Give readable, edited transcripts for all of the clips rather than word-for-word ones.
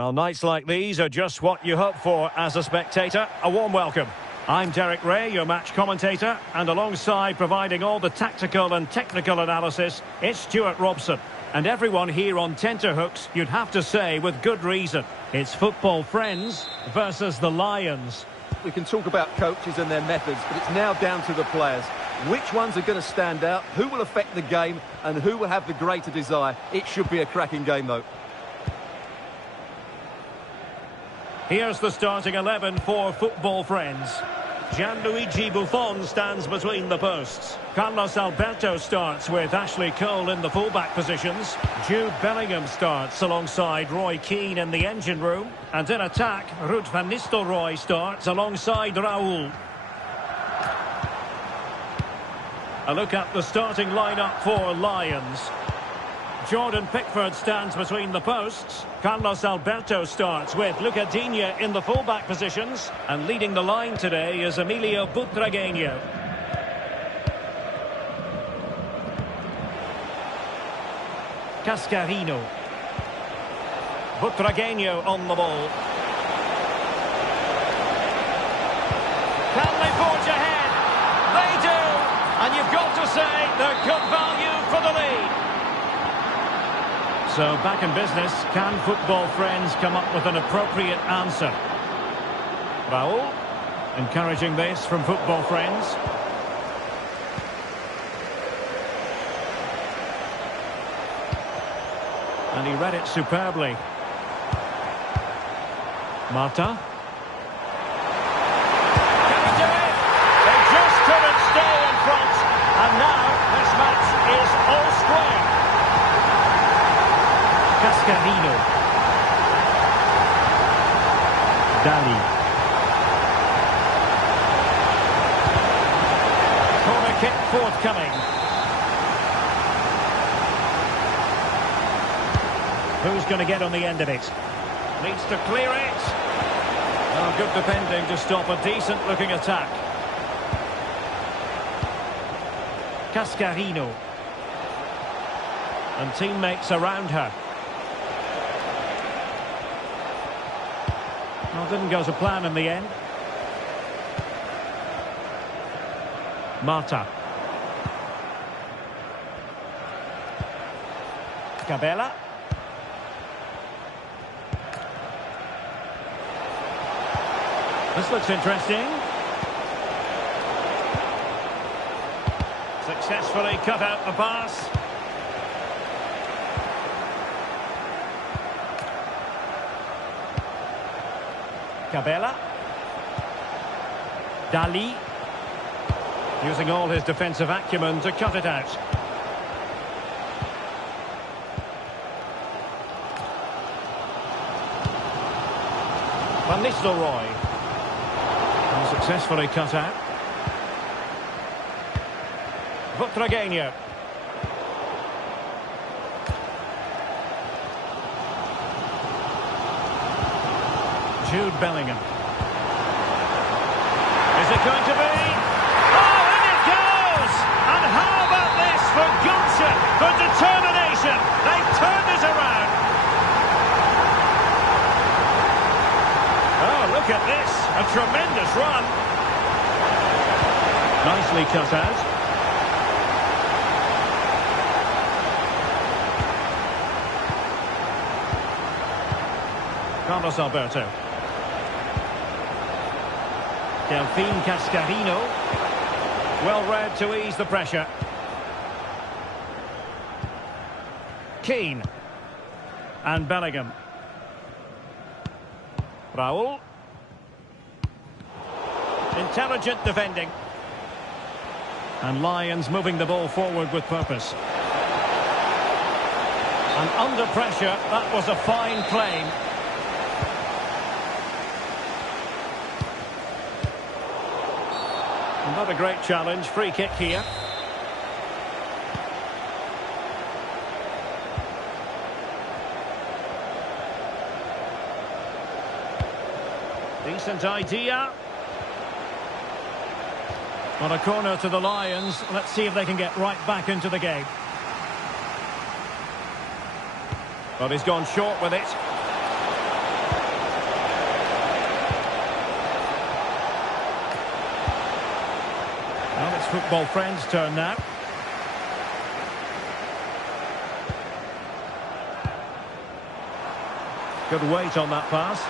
Well, nights like these are just what you hope for as a spectator. A warm welcome. I'm Derek Ray, your match commentator, and alongside providing all the tactical and technical analysis, it's Stuart Robson. And everyone here on tenterhooks, you'd have to say with good reason. It's football friends versus the Lions. We can talk about coaches and their methods, but it's now down to the players. Which ones are going to stand out, who will affect the game, and who will have the greater desire? It should be a cracking game, though. Here's the starting 11 for football friends. Gianluigi Buffon stands between the posts. Carlos Alberto starts with Ashley Cole in the fullback positions. Jude Bellingham starts alongside Roy Keane in the engine room. And in attack, Ruud van Nistelrooy starts alongside Raul. A look at the starting lineup for Lions. Jordan Pickford stands between the posts. Carlos Alberto starts with Luca Digne in the fullback positions. And leading the line today is Emilio Butragueño. Cascarino. Butragueño on the ball. Can they forge ahead? They do! And you've got to say they're good value for the lead. So back in business, can football friends come up with an appropriate answer? Raul, encouraging this from football friends. And he read it superbly. Marta. Can he do it? They just couldn't stay in front. And now this match is all square. Cascarino. Dali. Corner kick forthcoming. Who's going to get on the end of it? Needs to clear it. Oh, good defending to stop a decent looking attack. Cascarino. And teammates around her. Well, didn't go to plan in the end. Marta. Cabela. This looks interesting. Successfully cut out the pass. Cabela. Dali. Using all his defensive acumen to cut it out. Van Nistelrooy. Successfully cut out. Butragueño. Jude Bellingham. Is it going to be? Oh, in it goes! And how about this for gumption, for determination? They've turned it around. Oh, look at this. A tremendous run. Nicely cut out. Carlos Alberto. Delphine Cascarino. Well read to ease the pressure. Keane. And Bellingham. Raul. Intelligent defending. And Lions moving the ball forward with purpose. And under pressure, that was a fine claim. Not a great challenge. Free kick here. Decent idea. On a corner to the Lions. Let's see if they can get right back into the game. But he's gone short with it. Football Friends' turn now. Good weight on that pass.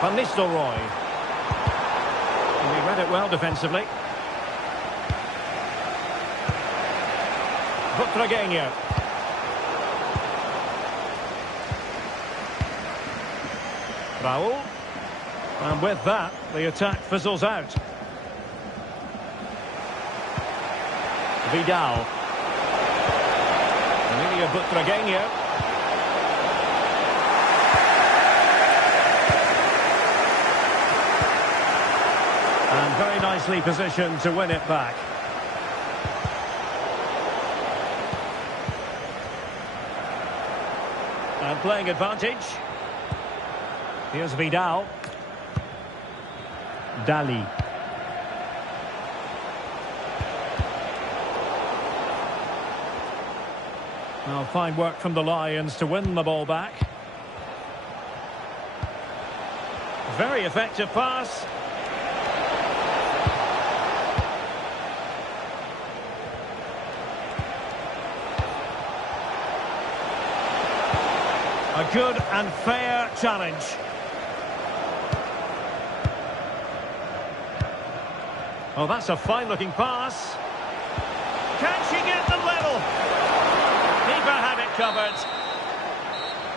Van Nistelrooy. And he read it well defensively. Butragueño. Raul. And with that, the attack fizzles out. Vidal. Emilio Butragueño. And very nicely positioned to win it back. And playing advantage. Here's Vidal. Dali. Now fine work from the Lions to win the ball back. Very effective pass. A good and fair challenge. Oh, that's a fine-looking pass. Can she get them level? Keeper had it covered.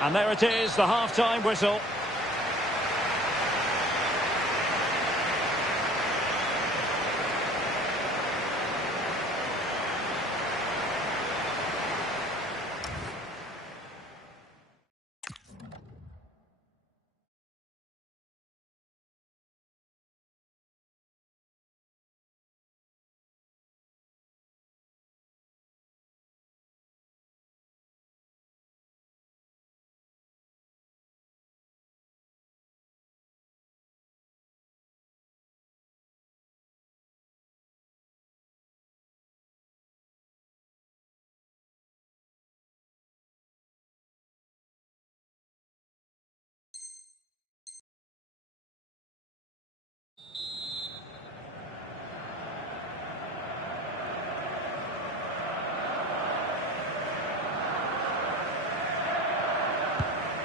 And there it is, the half-time whistle.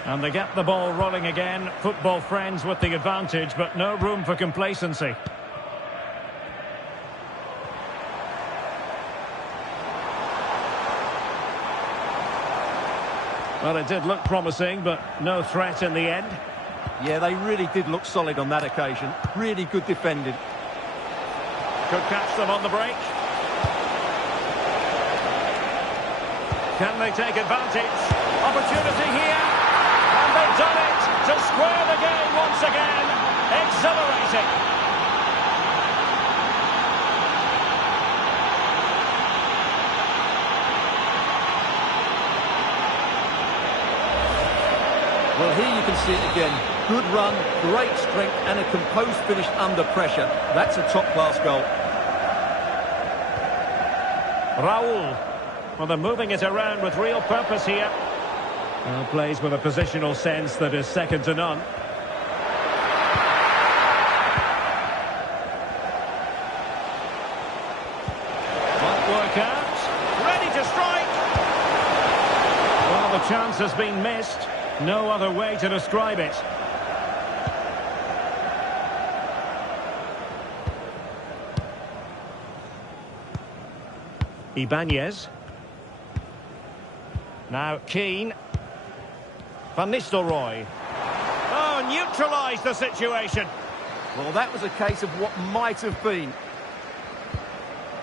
And they get the ball rolling again. Football Friends with the advantage, but no room for complacency. Well, it did look promising, but no threat in the end. Yeah, they really did look solid on that occasion. Really good defending. Could catch them on the break. Can they take advantage? Opportunity here. And they've done it to square the game once again. Exhilarating. Well, here you can see it again. Good run, great strength, and a composed finish under pressure. That's a top-class goal. Raul. Well, they're moving it around with real purpose here. Well, plays with a positional sense that is second to none. Won't work out. Ready to strike. Well, the chance has been missed. No other way to describe it. Ibanez. Now Keane. Van Nistelrooy. Oh, neutralised the situation. Well, that was a case of what might have been.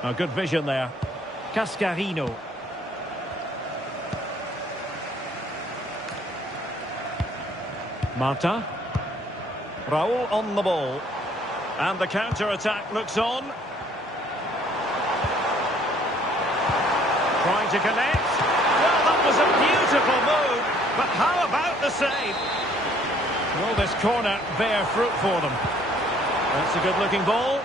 Oh, good vision there. Cascarino. Marta. Raul on the ball. And the counter-attack looks on. Trying to connect. Well, that was a beautiful move. But how about the save? Will this corner bear fruit for them? That's a good-looking ball.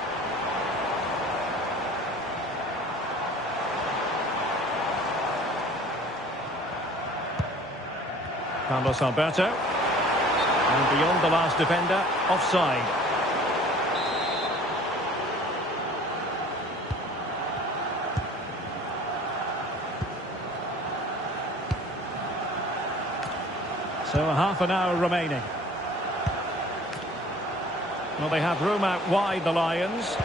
Carlos Alberto. And beyond the last defender, offside. So half an hour remaining. Well, they have room out wide, the Lions.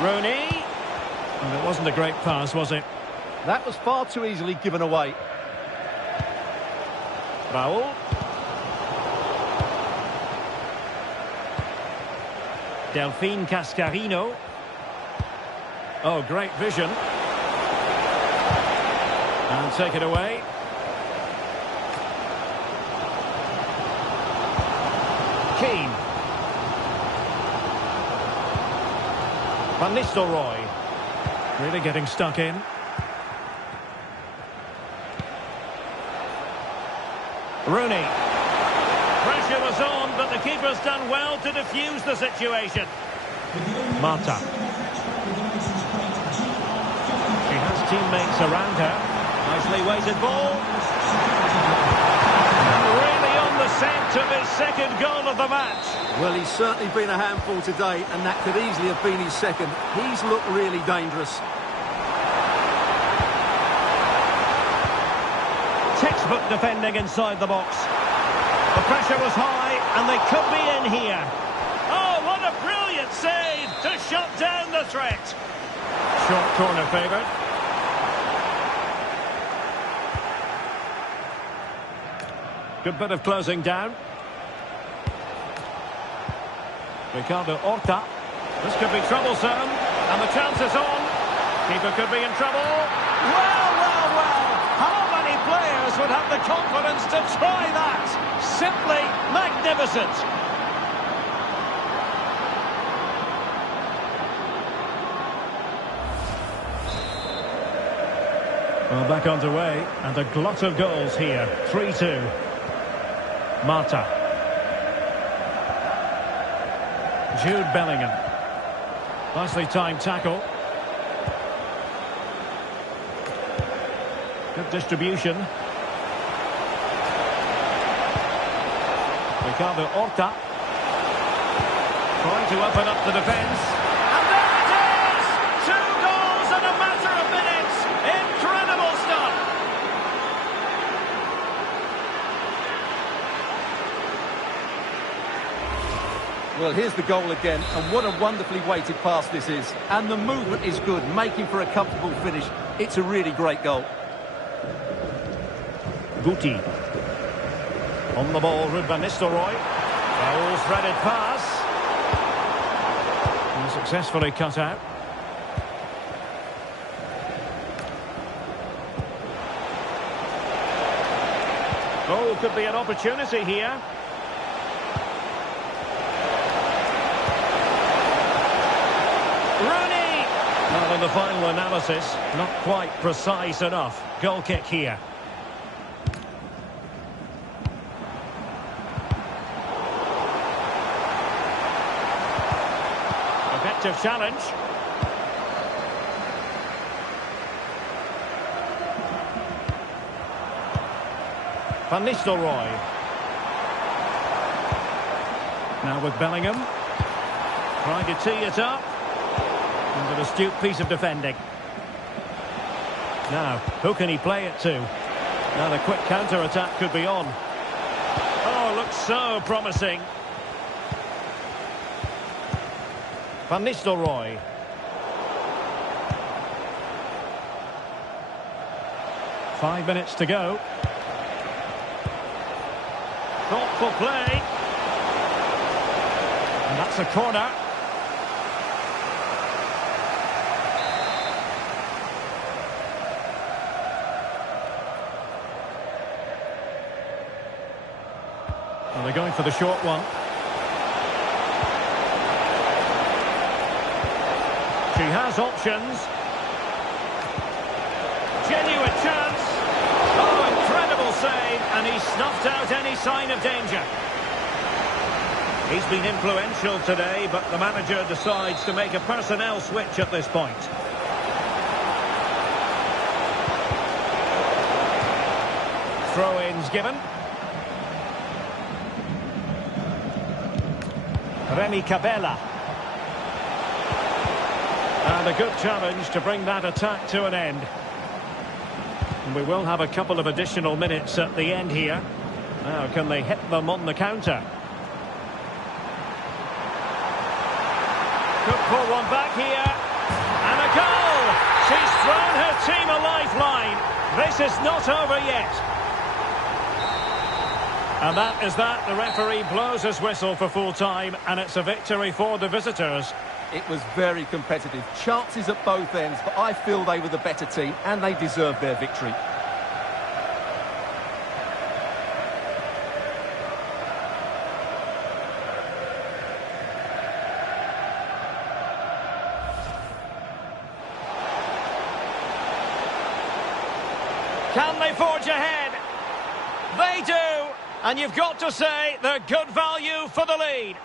Rooney. And it wasn't a great pass, was it? That was far too easily given away. Raul. Delphine Cascarino. Oh, great vision. And take it away. Keane. Van Nistelrooy. Really getting stuck in. Rooney. Pressure was on, but the keeper's done well to defuse the situation. Mata. She has teammates around her. Nicely weighted ball. And really on the scent of his second goal of the match. Well, he's certainly been a handful today, and that could easily have been his second. He's looked really dangerous. Textbook defending inside the box. The pressure was high, and they could be in here. Oh, what a brilliant save to shut down the threat. Short corner favoured. Good bit of closing down. Ricardo Horta. This could be troublesome. And the chance is on. Keeper could be in trouble. Well, well, well. How many players would have the confidence to try that? Simply magnificent. Well, back underway. And a glut of goals here. 3-2. Mata. Jude Bellingham. Nicely timed tackle. Good distribution. Ricardo Horta. Trying to open up the defence. And there it is! 2 goals in a matter of minutes. Incredible stuff. Well, here's the goal again, and what a wonderfully weighted pass this is. And the movement is good, making for a comfortable finish. It's a really great goal. Guti. On the ball, Van Nistelrooy. Raul threaded pass. And successfully cut out. Oh, could be an opportunity here. Rooney! Well, in the final analysis, not quite precise enough. Goal kick here. Effective challenge. Van Nistelrooy. Now with Bellingham. Trying to tee it up. And an astute piece of defending. Now, who can he play it to? Now the quick counter-attack could be on. Oh, looks so promising. Van Nistelrooy. Five minutes to go. Thoughtful play. And that's a corner. And they're going for the short one. She has options. Genuine chance. Oh, incredible save. And he snuffed out any sign of danger. He's been influential today, but the manager decides to make a personnel switch at this point. Throw-ins given. Remy Cabella. And a good challenge to bring that attack to an end. And we will have a couple of additional minutes at the end here. Now, can they hit them on the counter? Could pull one back here. And a goal! She's thrown her team a lifeline. This is not over yet. And that is that. The referee blows his whistle for full time, and it's a victory for the visitors. It was very competitive. Chances at both ends, but I feel they were the better team, and they deserved their victory. Can they forge ahead? They do! And you've got to say they're good value for the lead.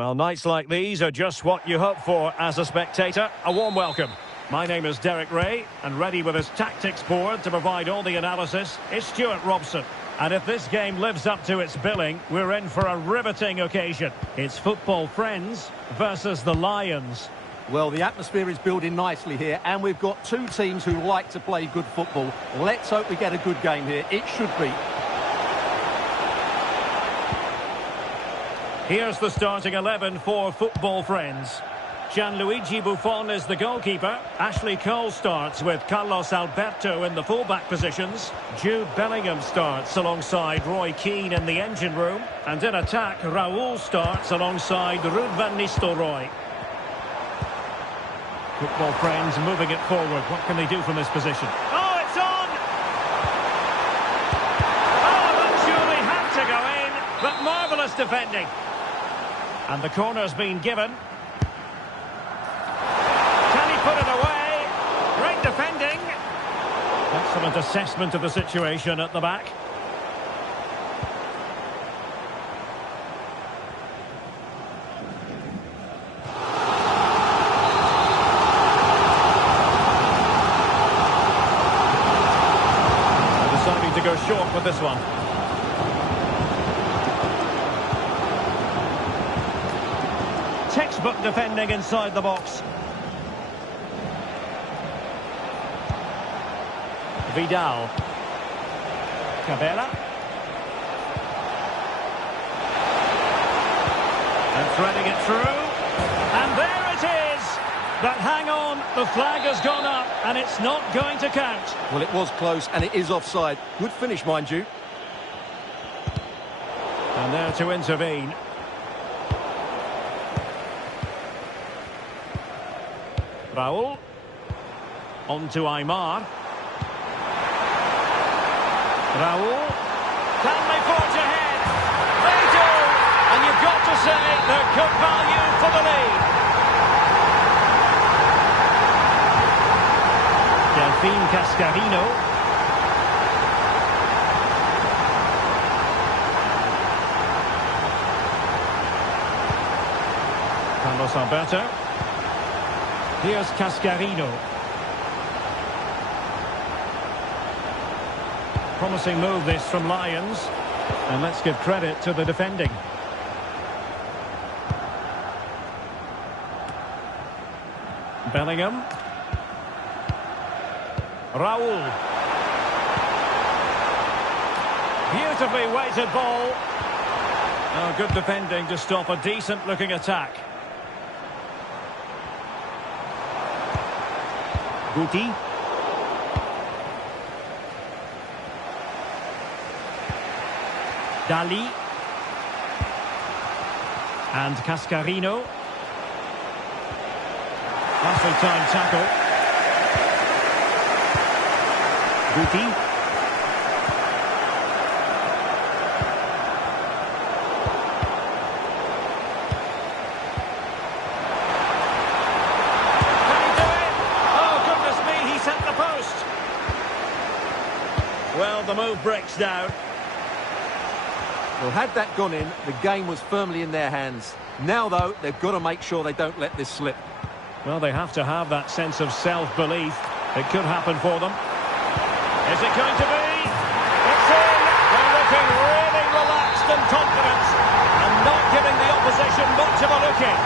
Well, nights like these are just what you hope for as a spectator. A warm welcome. My name is Derek Ray, and ready with his tactics board to provide all the analysis is Stuart Robson. And if this game lives up to its billing, we're in for a riveting occasion. It's Football Friends versus the Lions. Well, the atmosphere is building nicely here, and we've got two teams who like to play good football. Let's hope we get a good game here. It should be. Here's the starting 11 for Football Friends. Gianluigi Buffon is the goalkeeper. Ashley Cole starts with Carlos Alberto in the fullback positions. Jude Bellingham starts alongside Roy Keane in the engine room. And in attack, Raul starts alongside Ruud van Nistelrooy. Football Friends moving it forward. What can they do from this position? Oh, it's on! Oh, that surely had to go in, but marvellous defending. And the corner's been given. Can he put it away? Great defending. Excellent assessment of the situation at the back. Deciding to go short with this one. Textbook defending inside the box. Vidal. Cabella. And threading it through. And there it is! But hang on, the flag has gone up and it's not going to count. Well, it was close and it is offside. Good finish, mind you. And there to intervene. Raul. On to Aymar. Raul. Can they forge ahead? They do! And you've got to say they're good value for the lead. Delphine Cascarino. Carlos Alberto. Here's Cascarino. Promising move this from Lions. And let's give credit to the defending. Bellingham. Raul. Beautifully weighted ball. Oh, good defending to stop a decent-looking attack. Guti. Dali. And Cascarino. Roughly timed tackle. Guti. Can he do it? Oh, goodness me, he sent the post. Well, the move breaks down. Well, had that gone in, the game was firmly in their hands. Now, though, they've got to make sure they don't let this slip. Well, they have to have that sense of self-belief. It could happen for them. Is it going to be? It's in! They're looking really relaxed and confident and not giving the opposition much of a look in.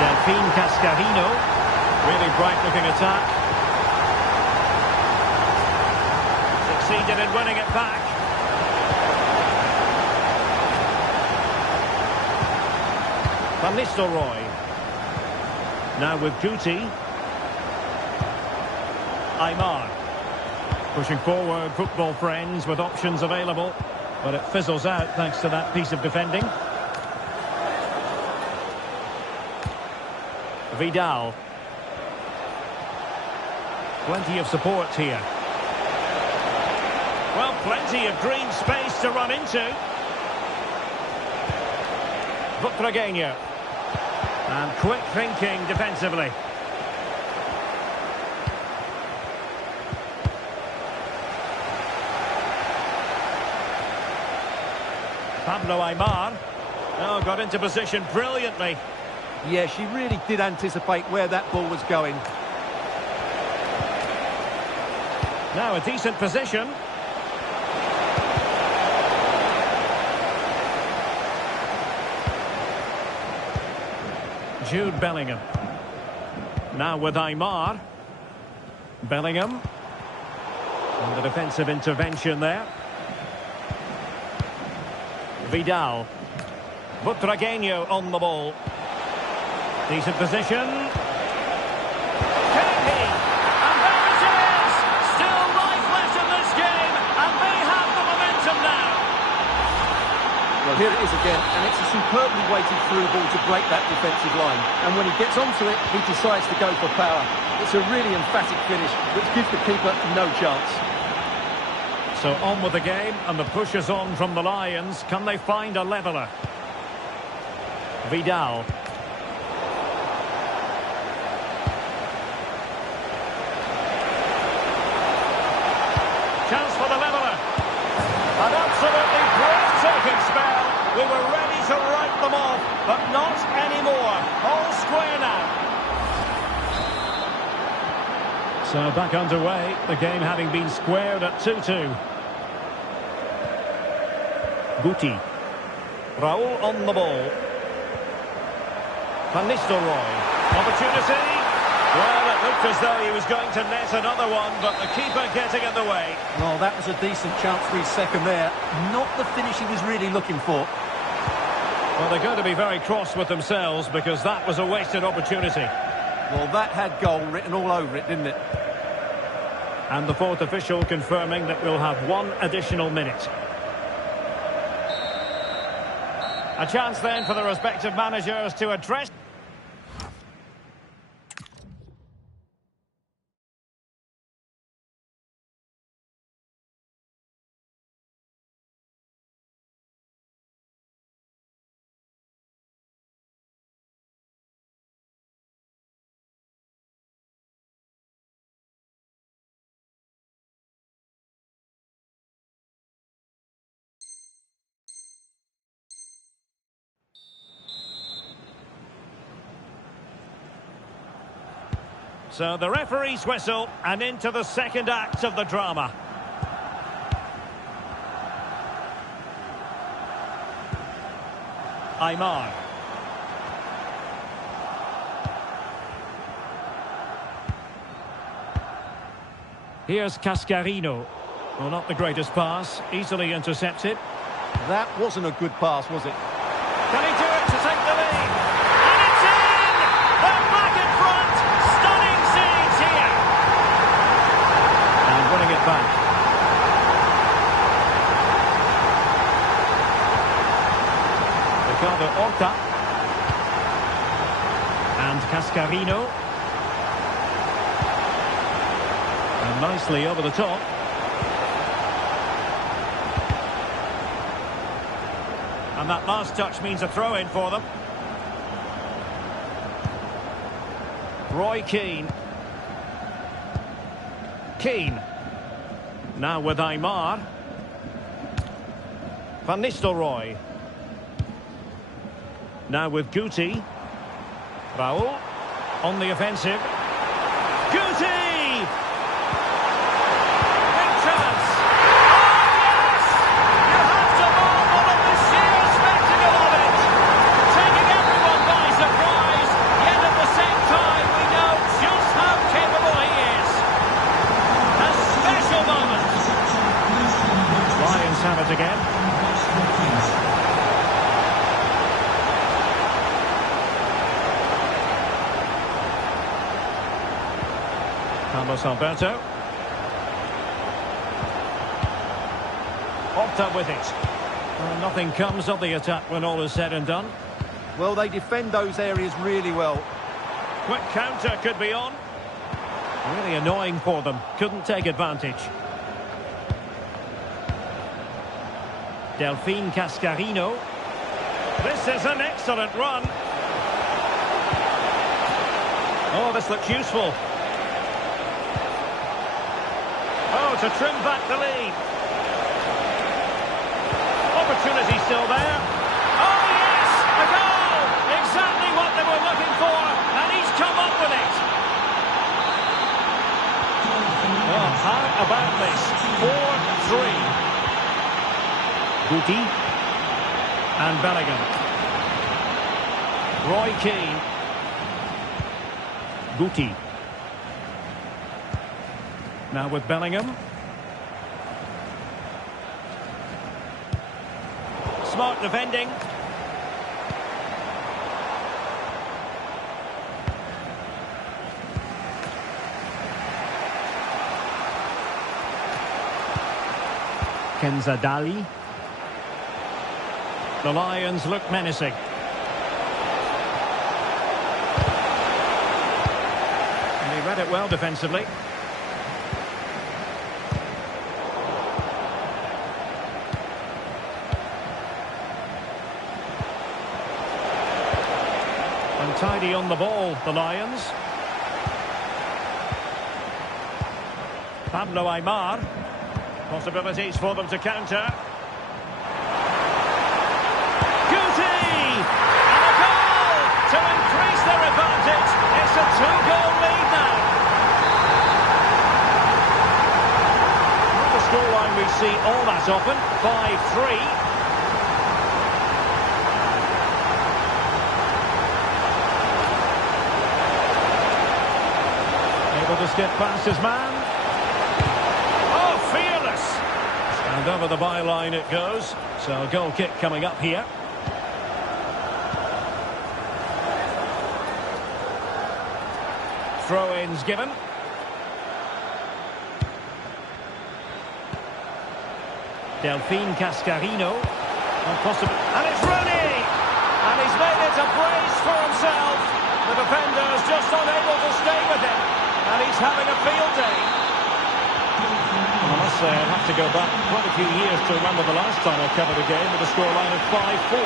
Delphine Cascarino. Really bright-looking attack. Succeeded in winning it back. Van Nistelrooy. Now with Guti. Aymar. Pushing forward, football friends, with options available. But it fizzles out thanks to that piece of defending. Vidal. Plenty of support here. Well, plenty of green space to run into. Butragueño. And quick thinking defensively. Pablo Aymar. Oh, got into position brilliantly. Yeah, she really did anticipate where that ball was going. Now a decent position. Jude Bellingham. Now with Aymar. Bellingham. And the defensive intervention there. Vidal. Butragueño on the ball. Decent position. Can he? And there it is! Still life left in this game, and they have the momentum now. Well, here it is again, and it's a superbly weighted through ball to break that defensive line. And when he gets onto it, he decides to go for power. It's a really emphatic finish, which gives the keeper no chance. So on with the game, and the push is on from the Lions. Can they find a leveller? Vidal. Chance for the leveller. An absolutely breathtaking spell. We were ready to write them off, but not anymore. All square now. So back underway, the game having been squared at 2-2. Guti. Raul on the ball. Van Nistelrooy. Opportunity. Well, it looked as though he was going to net another one, but the keeper getting in the way. Well, that was a decent chance for his second there. Not the finish he was really looking for. Well, they're going to be very cross with themselves because that was a wasted opportunity. Well, that had goal written all over it, didn't it? And the fourth official confirming that we'll have 1 additional minute. A chance then for the respective managers to address... So the referee's whistle, and into the second act of the drama. Aymar. Here's Cascarino. Well, not the greatest pass, easily intercepted. That wasn't a good pass, was it? Can he do it to take the lead? And it's in! They're back in front! Stunning scenes here! And winning it back. Ricardo Horta. And Cascarino. And nicely over the top. And that last touch means a throw-in for them. Roy Keane. Keane. Now with Aymar. Van Nistelrooy. Now with Guti. Raul. On the offensive. Guti! Have it again. Carlos Alberto. Horta with it. Well, nothing comes of the attack when all is said and done. Well, they defend those areas really well. Quick counter could be on. Really annoying for them. Couldn't take advantage. Delphine Cascarino. This is an excellent run. Oh, this looks useful. Oh, to trim back the lead. Opportunity still there. Oh, yes! A goal! Exactly what they were looking for, and he's come up with it. Oh, how about this? 4-3. Guti and Bellingham. Roy Keane. Guti. Now with Bellingham. Smart defending. Kenzadali. The Lions look menacing. And he read it well defensively. Untidy on the ball, the Lions. Pablo Aymar. Possibilities for them to counter. To increase their advantage, it's a 2-goal lead now. Not the scoreline we see all that often, 5-3. Able to skip past his man. Oh, fearless! And over the byline it goes. So a goal kick coming up here. Throw-ins given. Delphine Cascarino. And it's Rooney! And he's made it a brace for himself. The defender's just unable to stay with him. And he's having a field day. Well, I must say, I'd have to go back quite a few years to remember the last time I covered a game with a scoreline of 5-4.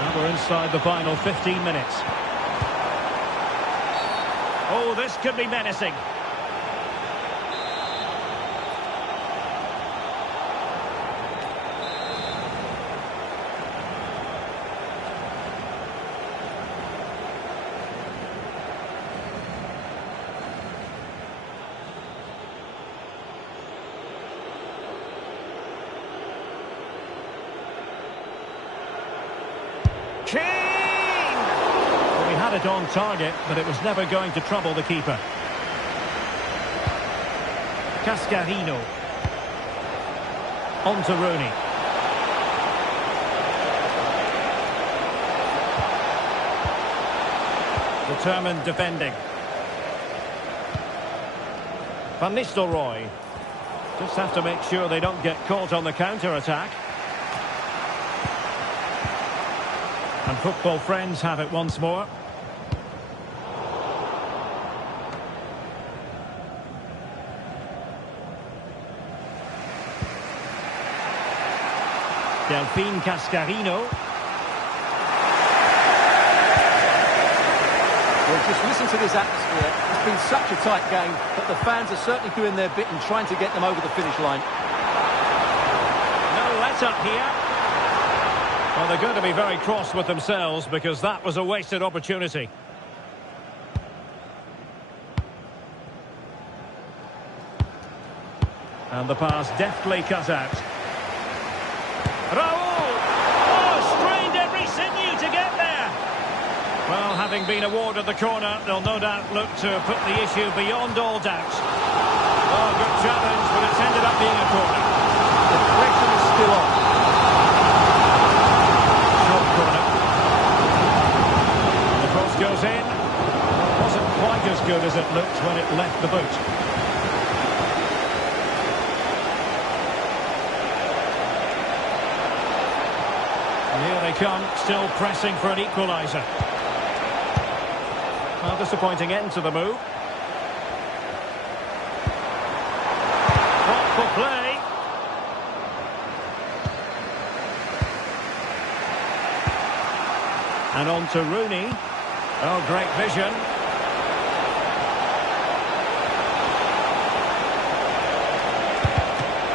Now we're inside the final 15 minutes. Oh, this could be menacing. Keane! Well, we had it on target, but it was never going to trouble the keeper. Cascarino. On to Rooney. Determined defending. Van Nistelrooy. Just have to make sure they don't get caught on the counter-attack. And football friends have it once more. Delphine Cascarino. Well, just listen to this atmosphere. It's been such a tight game, but the fans are certainly doing their bit and trying to get them over the finish line. No let-up here. Well, they're going to be very cross with themselves because that was a wasted opportunity. And the pass deftly cut out. Raul! Oh, strained every sinew to get there. Well, having been awarded the corner, they'll no doubt look to put the issue beyond all doubt. Oh, good challenge, but it's ended up being a corner. The pressure is still on. Goes in. Wasn't quite as good as it looked when it left the boot. And here they come, still pressing for an equaliser. A disappointing end to the move. Thoughtful play. And on to Rooney. Oh, great vision.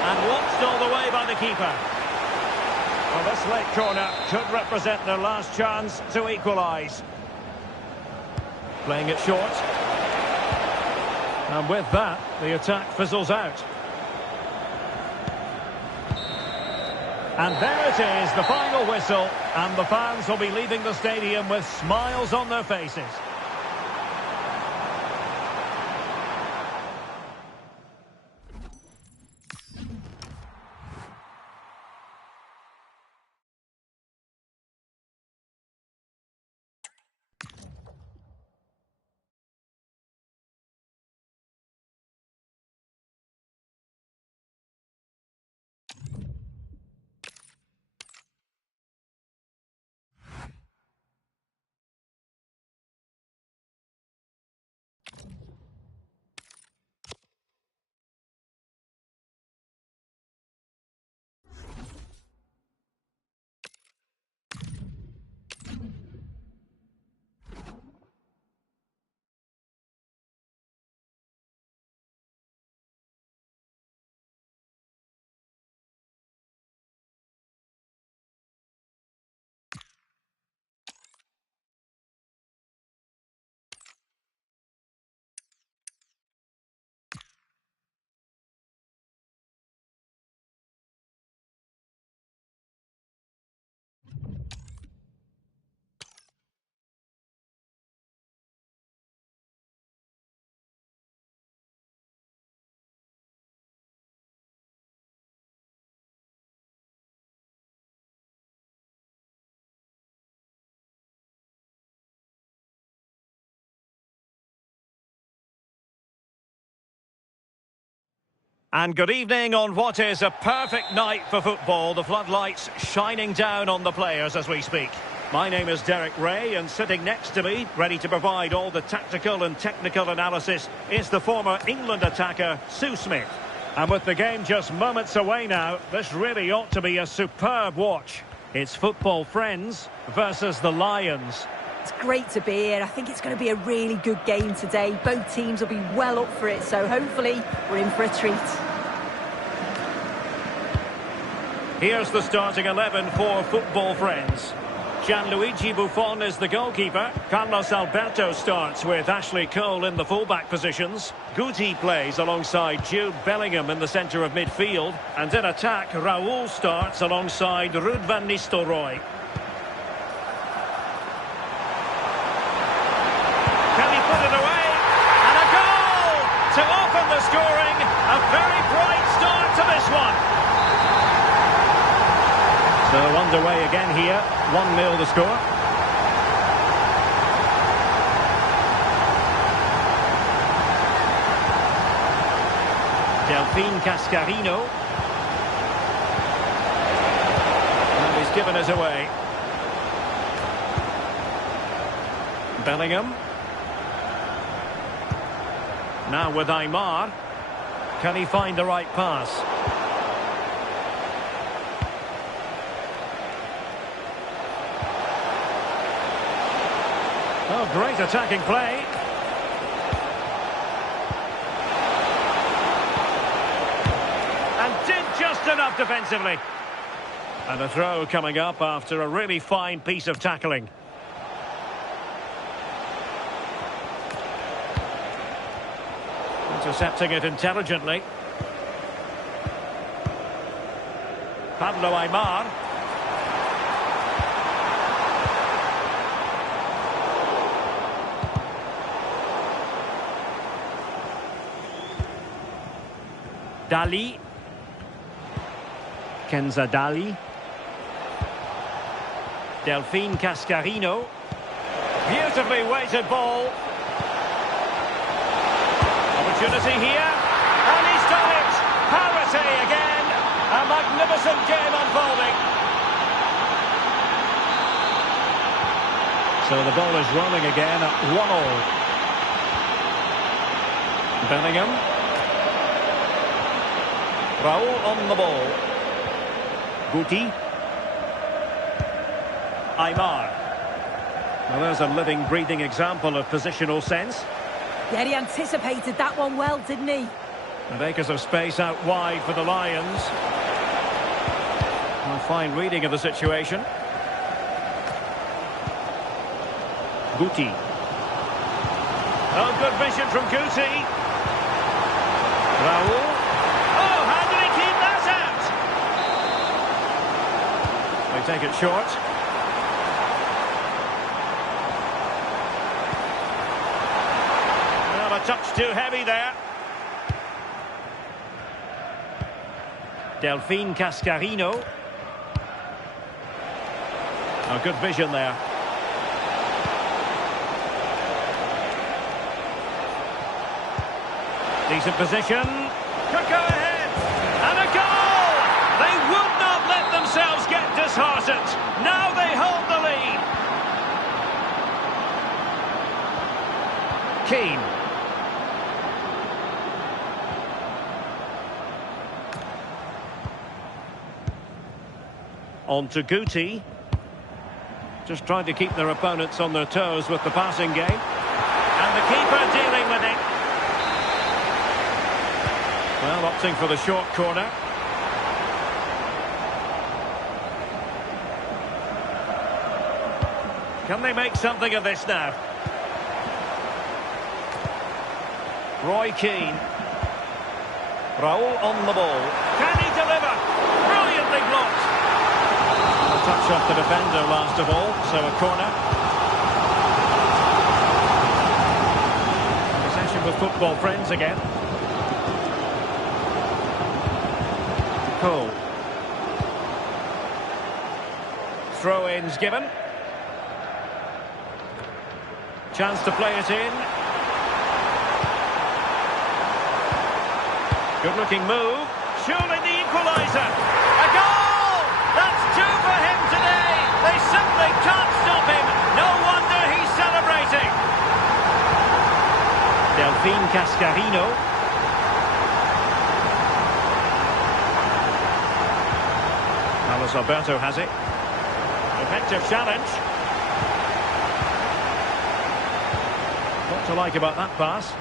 And watched all the way by the keeper. Well, this late corner could represent their last chance to equalise. Playing it short. And with that, the attack fizzles out. And there it is, the final whistle, and the fans will be leaving the stadium with smiles on their faces. And good evening on what is a perfect night for football. The floodlights shining down on the players as we speak. My name is Derek Ray, and sitting next to me, ready to provide all the tactical and technical analysis, is the former England attacker, Sue Smith. And with the game just moments away now, this really ought to be a superb watch. It's Football Friends versus the Lions. It's great to be here. I think it's going to be a really good game today. Both teams will be well up for it, so hopefully we're in for a treat. Here's the starting 11 for Football Friends. Gianluigi Buffon is the goalkeeper. Carlos Alberto starts with Ashley Cole in the fullback positions. Guti plays alongside Jude Bellingham in the centre of midfield. And in attack, Raul starts alongside Ruud van Nistelrooy. Can he put it away? And a goal to open the scoring. A very bright start to this one. So underway again here, 1-0 the score. Delphine Cascarino. And he's given us away. Bellingham. Now with Aymar. Can he find the right pass? Oh, great attacking play. And did just enough defensively. And a throw coming up after a really fine piece of tackling. Intercepting it intelligently. Pablo Aymar. Dali. Kenza Dali. Delphine Cascarino. Beautifully weighted ball. Opportunity here. And he's done it. Parity again. A magnificent game unfolding. So the ball is rolling again at 1-1. Bellingham. Raul on the ball. Guti. Aymar. Well, there's a living, breathing example of positional sense. Yeah, he anticipated that one well, didn't he? And acres of space out wide for the Lions. A fine reading of the situation. Guti. Oh, good vision from Guti. Raul. They take it short. Well, a touch too heavy there. Delphine Cascarino. Oh, good vision there. Decent position. Could go ahead. And a goal! They would not let themselves get disheartened. Now they hold the lead. Keane. On to Guti. Just trying to keep their opponents on their toes with the passing game. And the keeper dealing with it. Well, opting for the short corner. Can they make something of this now? Roy Keane. Raul on the ball. Can he deliver? Brilliantly blocked. A touch off the defender last of all, so a corner. Possession with Football Friends again. Cole. Throw-ins given. Chance to play it in. Good-looking move. Surely the equaliser. A goal! That's two for him today. They simply can't stop him. No wonder he's celebrating. Delphine Cascarino. Carlos Alberto has it. Effective challenge. What to like about that pass?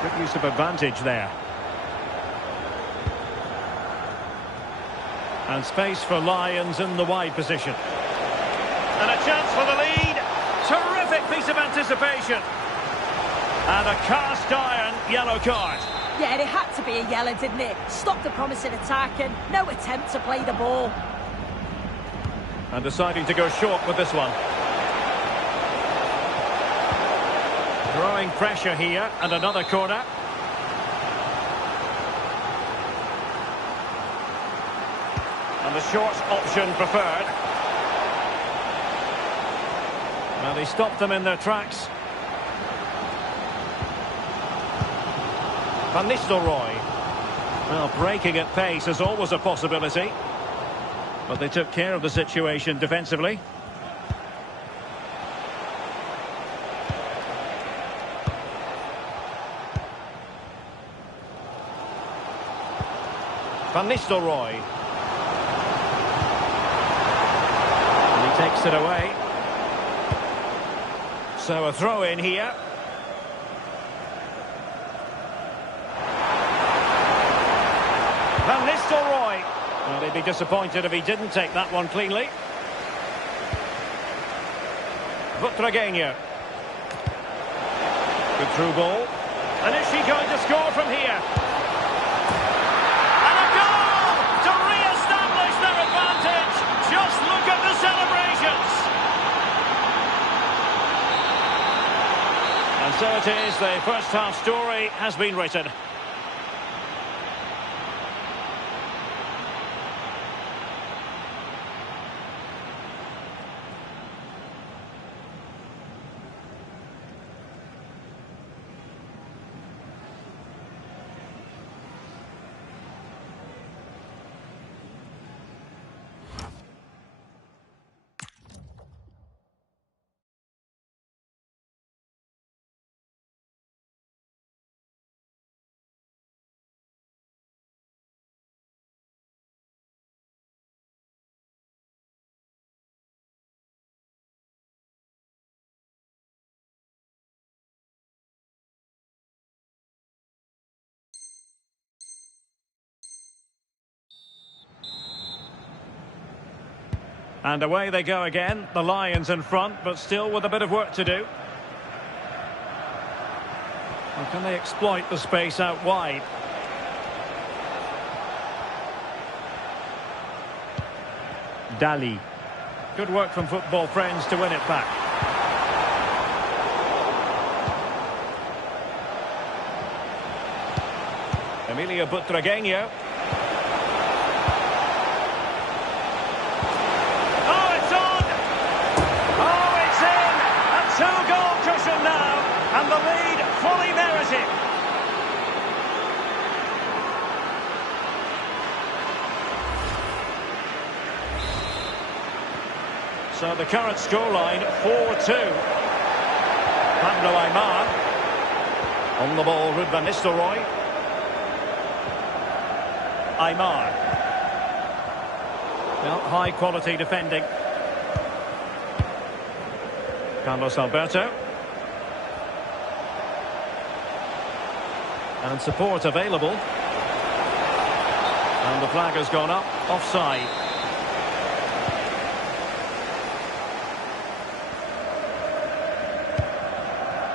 Good use of advantage there. And space for Lions in the wide position. And a chance for the lead. Terrific piece of anticipation. And a cast iron yellow card. Yeah, it had to be a yellow, didn't it? Stopped the promising attack and no attempt to play the ball. And deciding to go short with this one. Growing pressure here, and another corner. And the short option preferred. Well, they stopped them in their tracks. Van Nistelrooy. Well, breaking at pace is always a possibility. But they took care of the situation defensively. Van Nistelrooy. And he takes it away. So a throw in here. Van Nistelrooy. Well, they'd be disappointed if he didn't take that one cleanly. Butragueño. Good through ball. And is she going to score from here? And a goal to re-establish their advantage. Just look at the celebrations. And so it is, the first half story has been written. And away they go again, the Lions in front, but still with a bit of work to do. Or can they exploit the space out wide? Dali. Good work from football friends to win it back. Emilio Butragueño. Two-goal cushion now, and the lead fully merited. So the current scoreline, 4-2. Pablo Aimar. On the ball, Ruud van Nistelrooy. Aimar. Well, high-quality defending. Carlos Alberto. And support available. And the flag has gone up. Offside.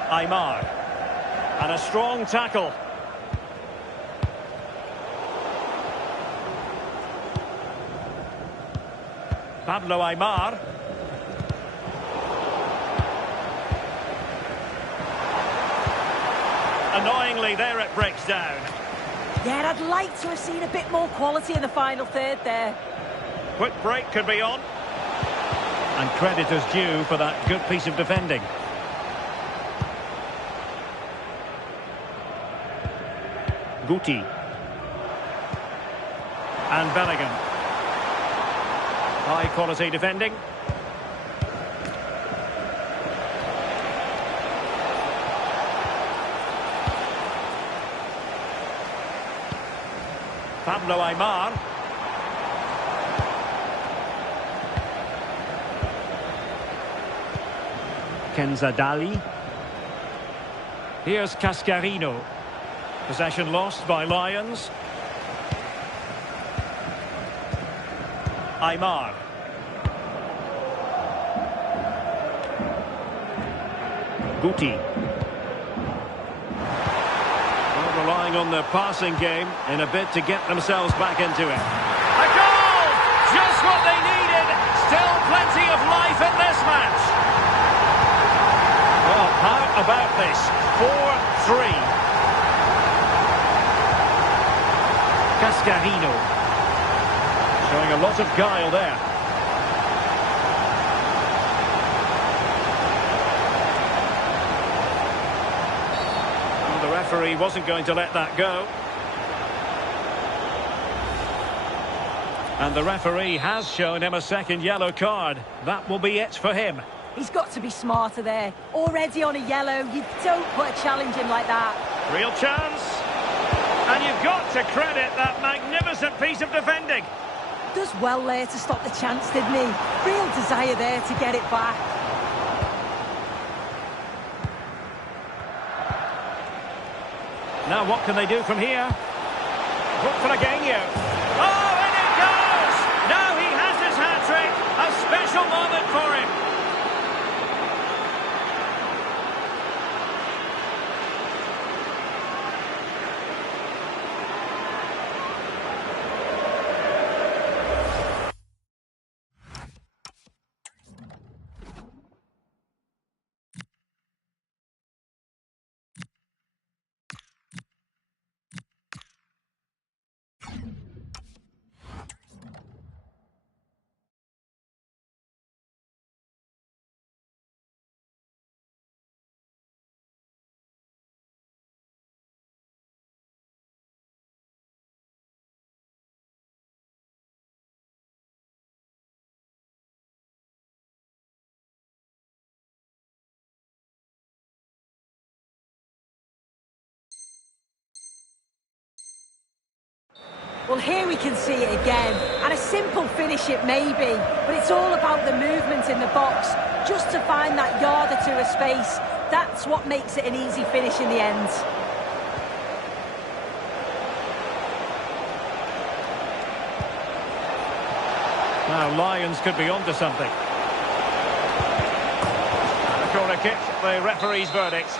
Aimar. And a strong tackle. Pablo Aimar. Annoyingly, there it breaks down. Yeah, I'd like to have seen a bit more quality in the final third there. Quick break could be on. And credit is due for that good piece of defending. Guti. And Bellingham. High quality defending. Pablo Aimar. Kenzadali. Here's Cascarino. Possession lost by Lions. Aimar. Guti. Well, relying on their passing game in a bid to get themselves back into it. A goal! Just what they needed. Still plenty of life in this match. Well, how about this? 4-3. Cascarino. Showing a lot of guile there. Well, the referee wasn't going to let that go. And the referee has shown him a second yellow card. That will be it for him. He's got to be smarter there. Already on a yellow, you don't put a challenge in like that. Real chance. And you've got to credit that magnificent piece of defending. Does well there to stop the chance, didn't he? Real desire there to get it back. Now what can they do from here? Look for Againio. Oh, and it goes! Now he has his hat-trick. A special moment for him. Well, here we can see it again, and a simple finish it may be, but it's all about the movement in the box, just to find that yard or two of space. That's what makes it an easy finish in the end. Now, Lions could be onto something. And a corner kick, the referee's verdict.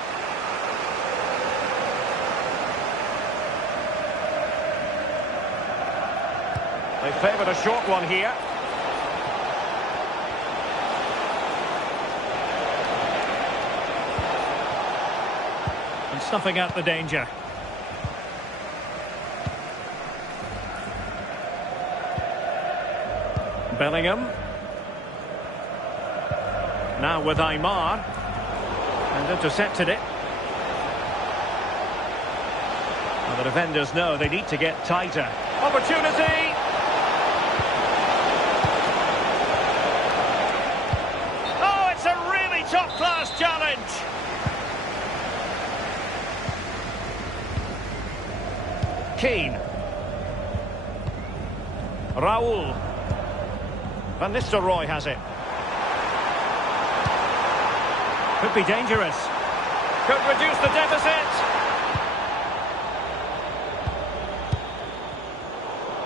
They favoured a short one here. And snuffing out the danger. Bellingham. Now with Aimar. And intercepted it. Well, the defenders know they need to get tighter. Opportunity! Top-class challenge. Keane. Raul. Van Nistelrooy has it. Could be dangerous. Could reduce the deficit.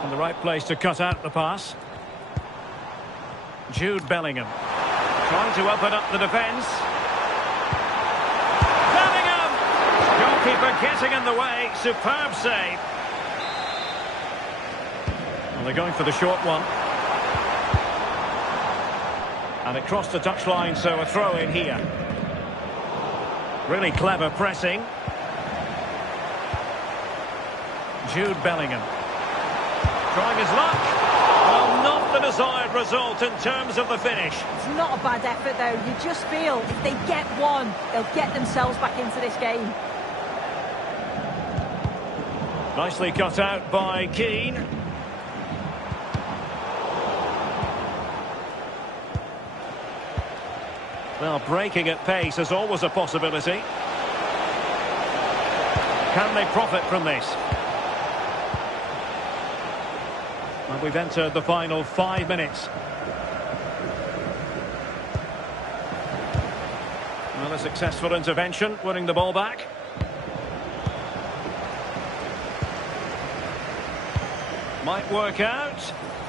In the right place to cut out the pass. Jude Bellingham. Trying to open up the defence. Bellingham! Goalkeeper getting in the way. Superb save. Well, they're going for the short one. And it crossed the touchline, so a throw in here. Really clever pressing. Jude Bellingham. Trying his luck. Well, not the desired result in terms of the finish. It's not a bad effort, though. You just feel if they get one, they'll get themselves back into this game. Nicely cut out by Keane. Well, breaking at pace is always a possibility. Can they profit from this? Well, we've entered the final 5 minutes. Well, a successful intervention, winning the ball back. Might work out.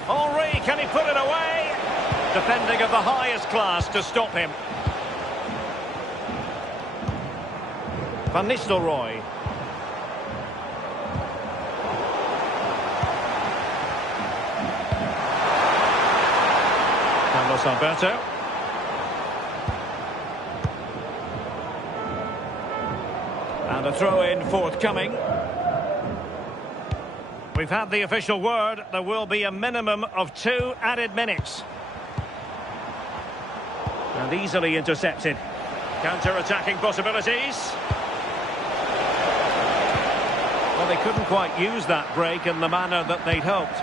Henry, can he put it away? Defending of the highest class to stop him. Van Nistelrooy. Carlos Alberto. And a throw-in forthcoming. We've had the official word. There will be a minimum of 2 added minutes. And easily intercepted. Counter-attacking possibilities. Well, they couldn't quite use that break in the manner that they'd hoped.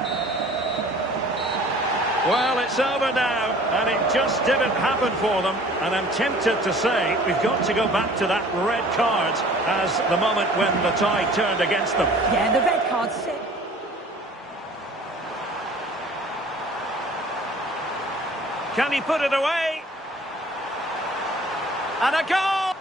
Well, it's over now, and it just didn't happen for them. And I'm tempted to say we've got to go back to that red card as the moment when the tide turned against them. Yeah, the red card's sick. Can he put it away? And a goal!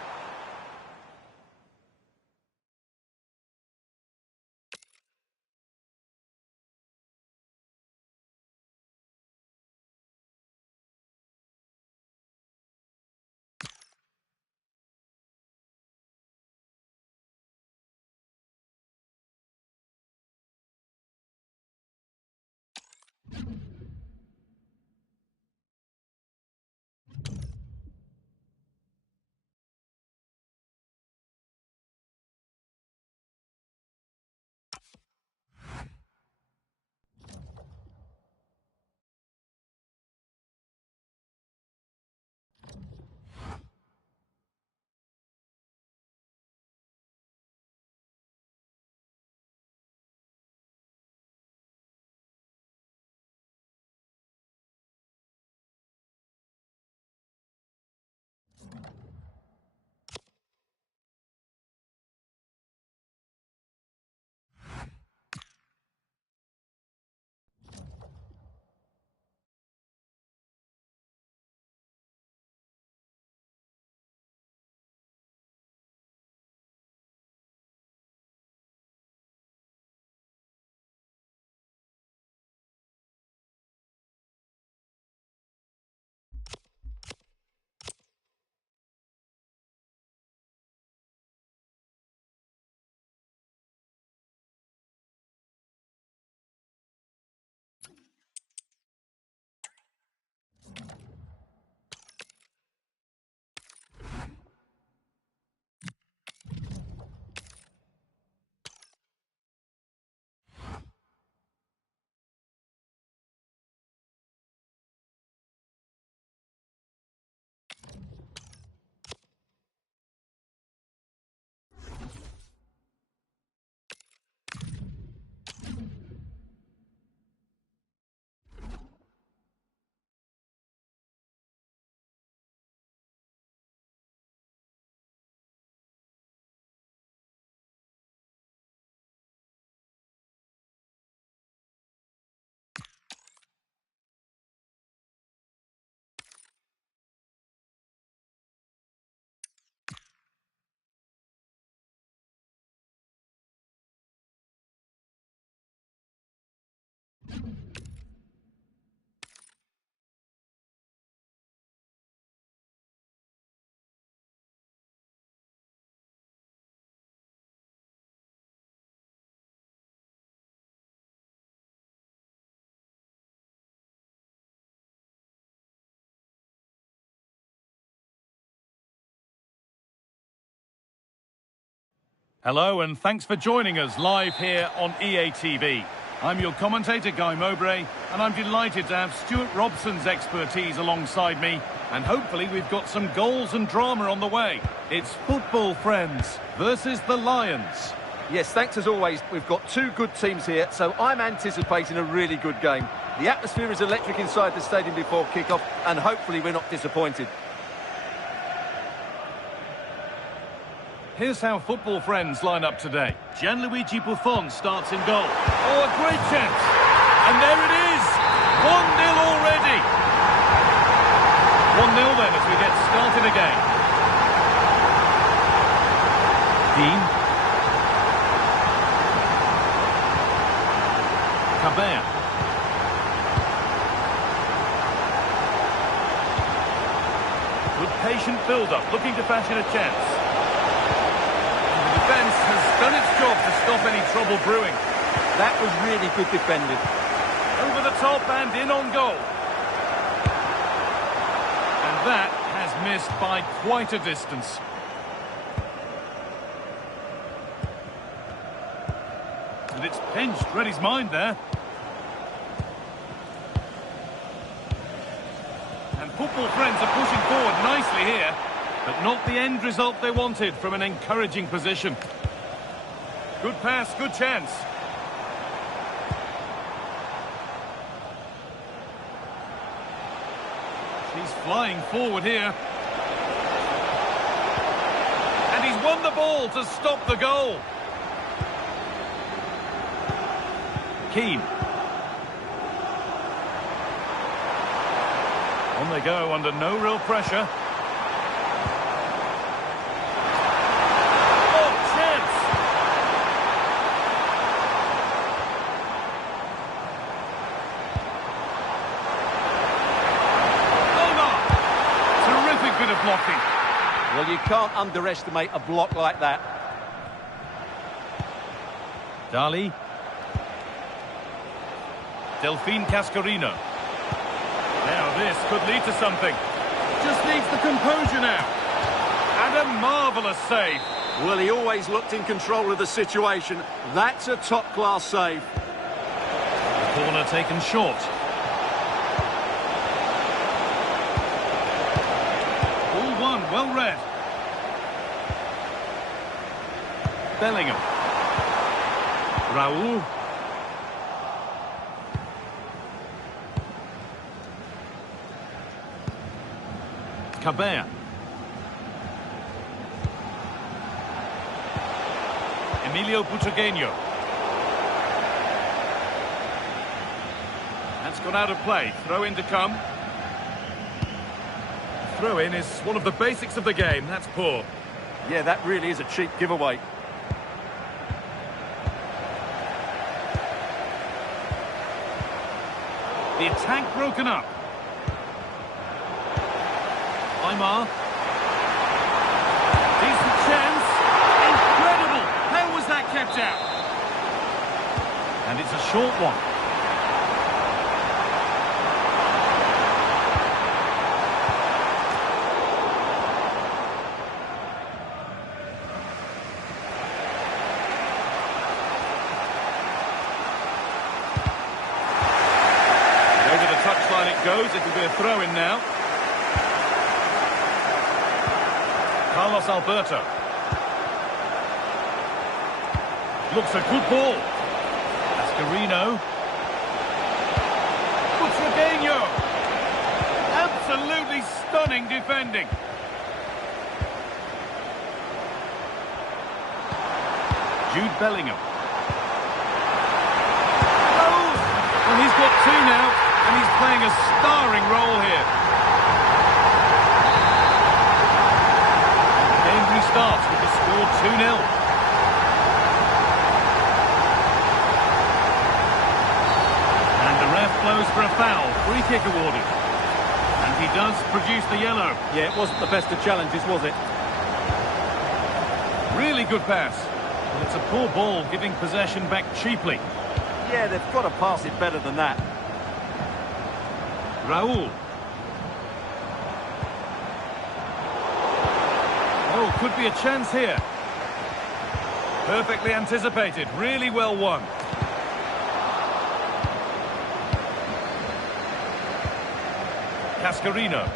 Hello and thanks for joining us live here on EA TV. I'm your commentator, Guy Mowbray, and I'm delighted to have Stuart Robson's expertise alongside me, and hopefully we've got some goals and drama on the way. It's football, friends, versus the Lions. Yes, thanks as always. We've got two good teams here, so I'm anticipating a really good game. The atmosphere is electric inside the stadium before kick-off, and hopefully we're not disappointed. Here's how football friends line up today. Gianluigi Buffon starts in goal. Oh, a great chance. And there it is. 1-0 already. 1-0 then as we get started again. Dean. Cabea. Good patient build-up, looking to fashion a chance. The defence has done its job to stop any trouble brewing. That was really good defended. Over the top and in on goal. And that has missed by quite a distance. And it's pinched, read his mind there. And football friends are pushing forward nicely here, but not the end result they wanted from an encouraging position. Good pass, good chance. She's flying forward here. And he's won the ball to stop the goal. Keane. On they go under no real pressure. Oh, chance! Neymar! Terrific bit of blocking. Well, you can't underestimate a block like that. Dali. Delphine Cascarino. Now this could lead to something. Just needs the composure now. And a marvellous save. Well, he always looked in control of the situation. That's a top-class save. The corner taken short. Ball one, well read. Bellingham. Raul. Cabea. Emilio Butragueño. That's gone out of play. Throw in to come. Throw in is one of the basics of the game. That's poor. Yeah, that really is a cheap giveaway. The attack broken up. Neymar. Decent chance. Incredible. How was that kept out? And it's a short one. And over the touchline it goes. It will be a throw-in now. Carlos Alberto. Looks a good ball. Cascarino. Butragueño. Absolutely stunning defending. Jude Bellingham. Raul. And he's got two now, and he's playing a starring role here. Starts with the score 2-0. And the ref blows for a foul. Free kick awarded. And he does produce the yellow. Yeah, it wasn't the best of challenges, was it? Really good pass. But it's a poor ball, giving possession back cheaply. Yeah, they've got to pass it better than that. Raul. Oh, could be a chance here. Perfectly anticipated. Really well won. Cascarino.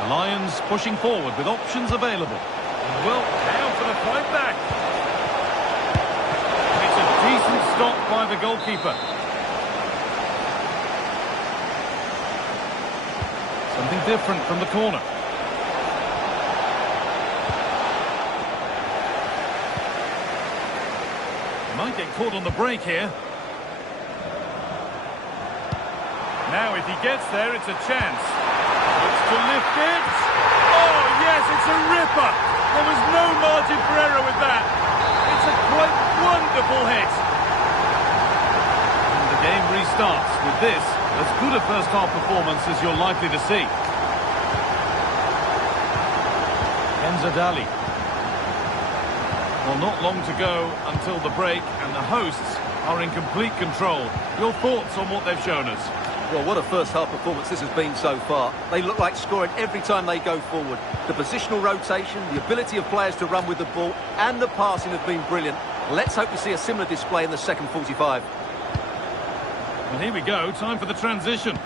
The Lions pushing forward with options available. Well, now for the fight back. It's a decent stop by the goalkeeper. Something different from the corner. He might get caught on the break here. Now if he gets there, it's a chance. Looks to lift it. Oh, yes, it's a ripper. There was no margin for error with that. It's a quite wonderful hit. And the game restarts with this. As good a first-half performance as you're likely to see. Dali. Well, not long to go until the break, and the hosts are in complete control. Your thoughts on what they've shown us? Well, what a first-half performance this has been so far. They look like scoring every time they go forward. The positional rotation, the ability of players to run with the ball, and the passing have been brilliant. Let's hope we see a similar display in the second 45. And here we go, time for the transition.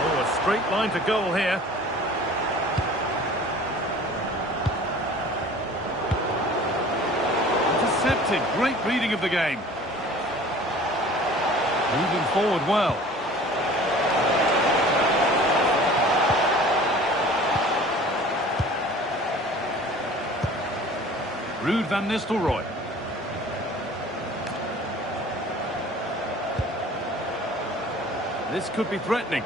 Oh, a straight line to goal here. Intercepted, great reading of the game. Moving forward well. Ruud van Nistelrooy. This could be threatening.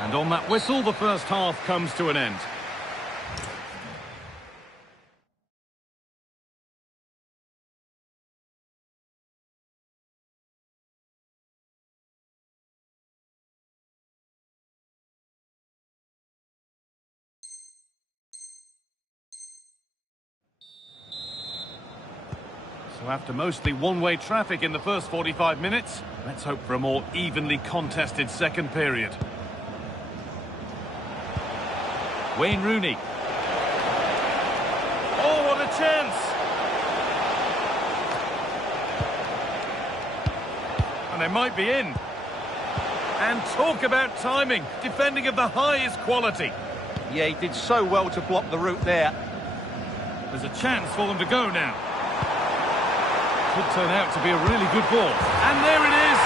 And on that whistle, the first half comes to an end. So after mostly one-way traffic in the first 45 minutes, let's hope for a more evenly contested second period. Wayne Rooney. Oh, what a chance! And they might be in. And talk about timing, defending of the highest quality. Yeah, he did so well to block the route there. There's a chance for them to go now. Could turn out to be a really good ball. And there it is!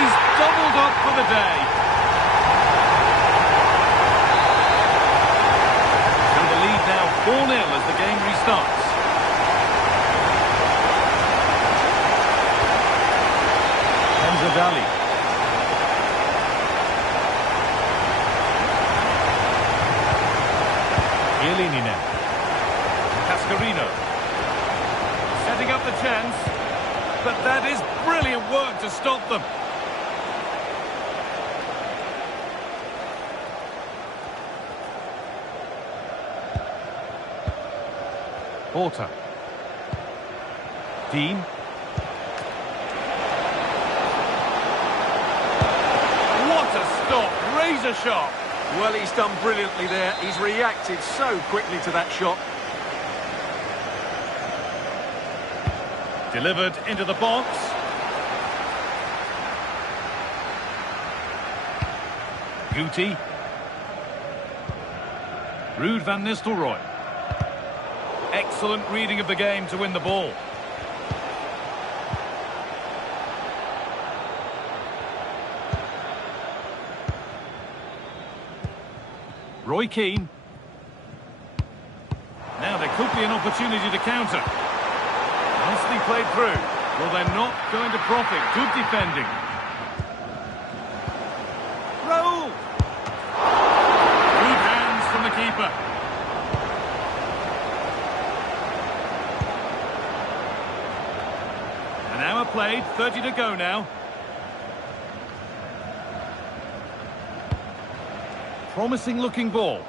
He's doubled up for the day. So the lead now 4-0 as the game restarts. Dali. Chiellini now. Cascarino. Setting up the chance. But that is brilliant work to stop them. Porter. Dean. What a stop! Razor sharp. Well, he's done brilliantly there. He's reacted so quickly to that shot. Delivered into the box. Guti. Ruud van Nistelrooy. Excellent reading of the game to win the ball. Roy Keane. Now there could be an opportunity to counter. Nicely played through. Well, they're not going to profit. Good defending. Raul! Good hands from the keeper. An hour played, 30 to go now. Promising looking ball.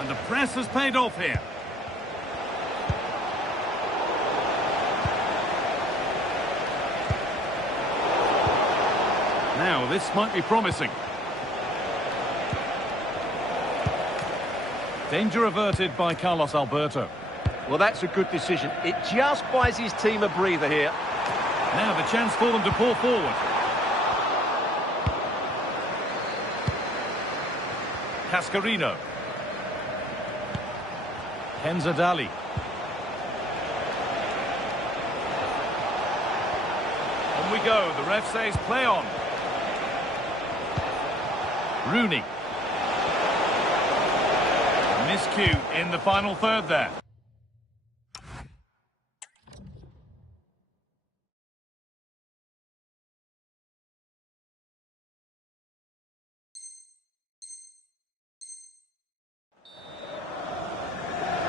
And the press has paid off here. Now, this might be promising. Danger averted by Carlos Alberto. Well, that's a good decision. It just buys his team a breather here. Now the chance for them to pour forward. Cascarino. Kenzadali. On we go. The ref says play on. Rooney. Miscue in the final third there.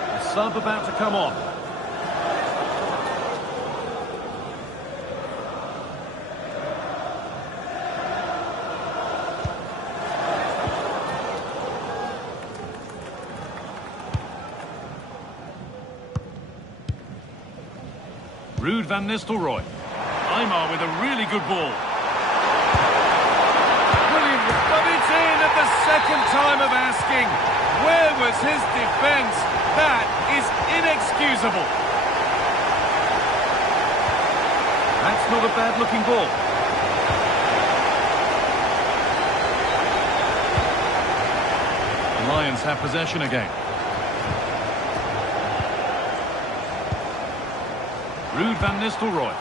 A sub about to come on. Ruud van Nistelrooy. Aymar with a really good ball. Brilliant, but it's in at the second time of asking. Where was his defence? That is inexcusable. That's not a bad-looking ball. The Lions have possession again. Ruud van Nistelrooy.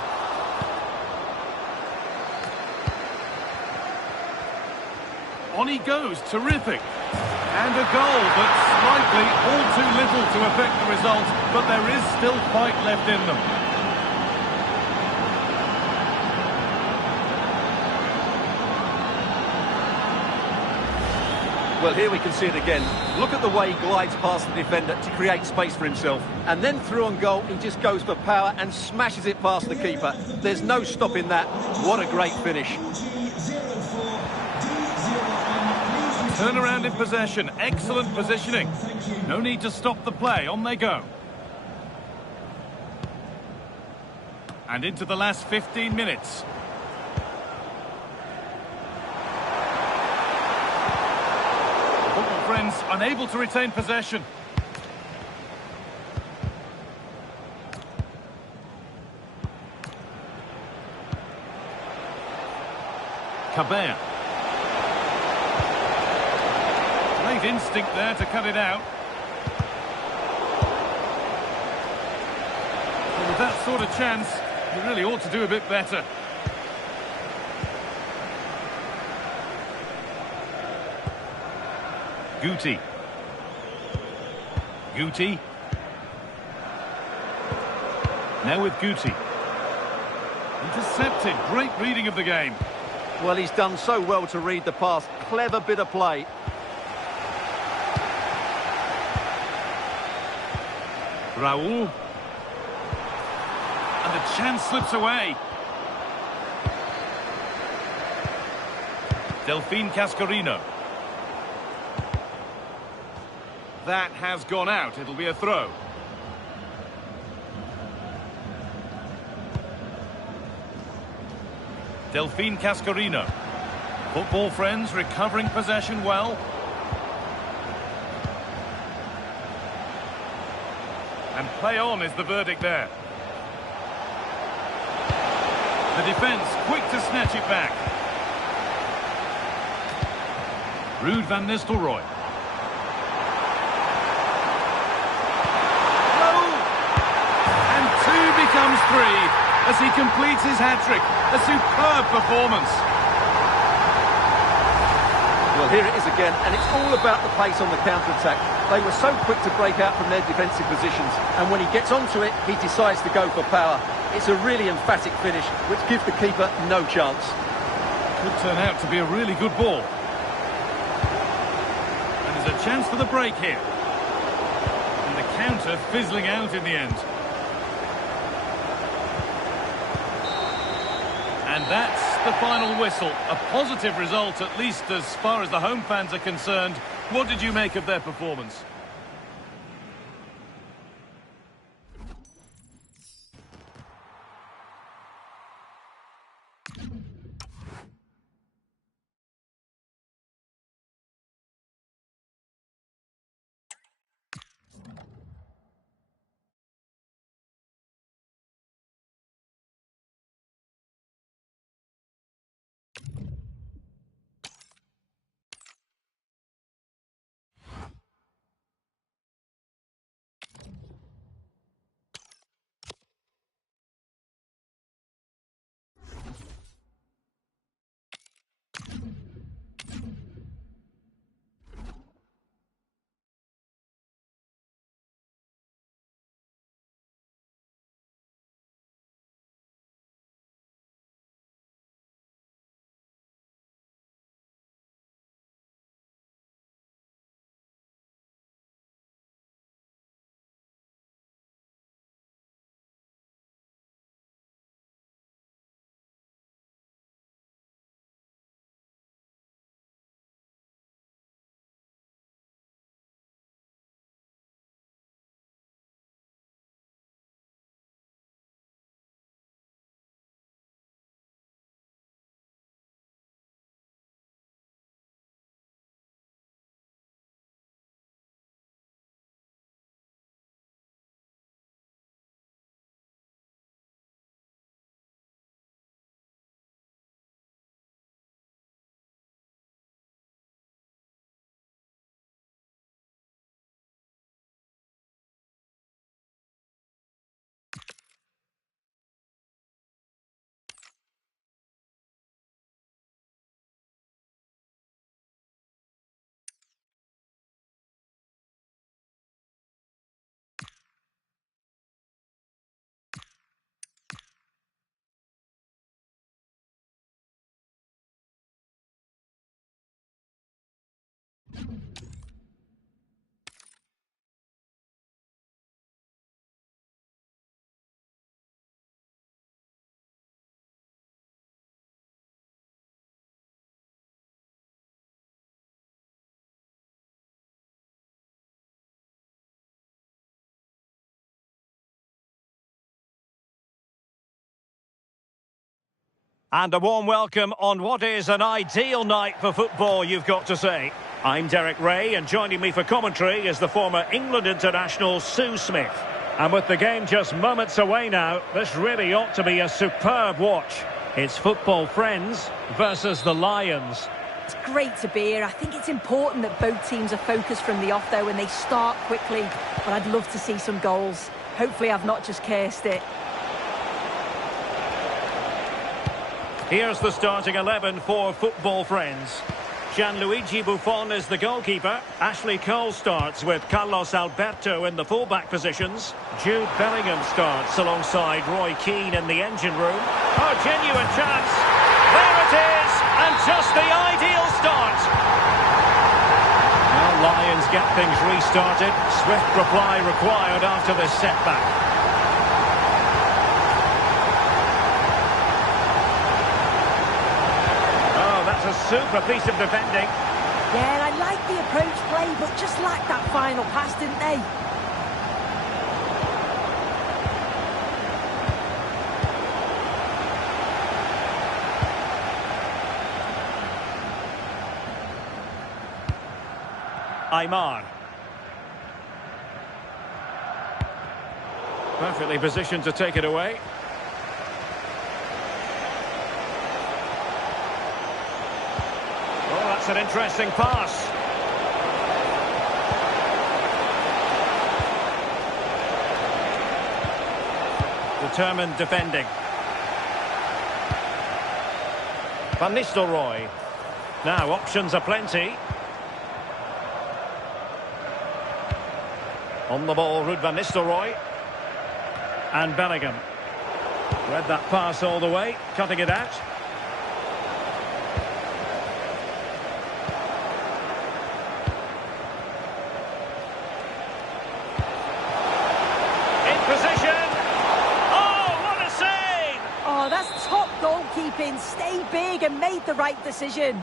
On he goes, terrific. And a goal, but slightly all too little to affect the result, but there is still fight left in them. Well, here we can see it again. Look at the way he glides past the defender to create space for himself. And then through on goal, he just goes for power and smashes it past the keeper. There's no stopping that. What a great finish. Turnaround in possession, excellent positioning. No need to stop the play, on they go. And into the last 15 minutes. Football friends unable to retain possession. Cabert. Great instinct there to cut it out. Well, with that sort of chance, you really ought to do a bit better. Guti. Guti. Now with Guti. Intercepted. Great reading of the game. Well, he's done so well to read the pass. Clever bit of play. Raul. And the chance slips away. Delphine Cascarino. That has gone out. It'll be a throw. Delphine Cascarino. Football friends recovering possession well. And play on is the verdict there. The defence quick to snatch it back. Ruud van Nistelrooy. Raul! And two becomes three as he completes his hat-trick. A superb performance. Well, here it is again, and it's all about the pace on the counter-attack. They were so quick to break out from their defensive positions, and when he gets onto it, he decides to go for power. It's a really emphatic finish, which gives the keeper no chance. Could turn out to be a really good ball. And there's a chance for the break here. And the counter fizzling out in the end. And that's the final whistle. A positive result, at least as far as the home fans are concerned. What did you make of their performance? And a warm welcome on what is an ideal night for football, you've got to say. I'm Derek Ray, and joining me for commentary is the former England international Sue Smith. And with the game just moments away now, this really ought to be a superb watch. It's football friends versus the Lions. It's great to be here. I think it's important that both teams are focused from the off, though, and they start quickly. But I'd love to see some goals. Hopefully I've not just cursed it. Here's the starting 11 for football friends. Gianluigi Buffon is the goalkeeper. Ashley Cole starts with Carlos Alberto in the fullback positions. Jude Bellingham starts alongside Roy Keane in the engine room. Oh, genuine chance. There it is, and just the ideal start. Now Lions get things restarted. Swift reply required after this setback. A super piece of defending. Yeah, I like the approach play, but just lacked that final pass, didn't they? Aymar. Perfectly positioned to take it away. That's an interesting pass. Determined defending. Van Nistelrooy. Now options are plenty. On the ball, Ruud van Nistelrooy. And Bellingham. Read that pass all the way, cutting it out. Goalkeeping, stayed big and made the right decision.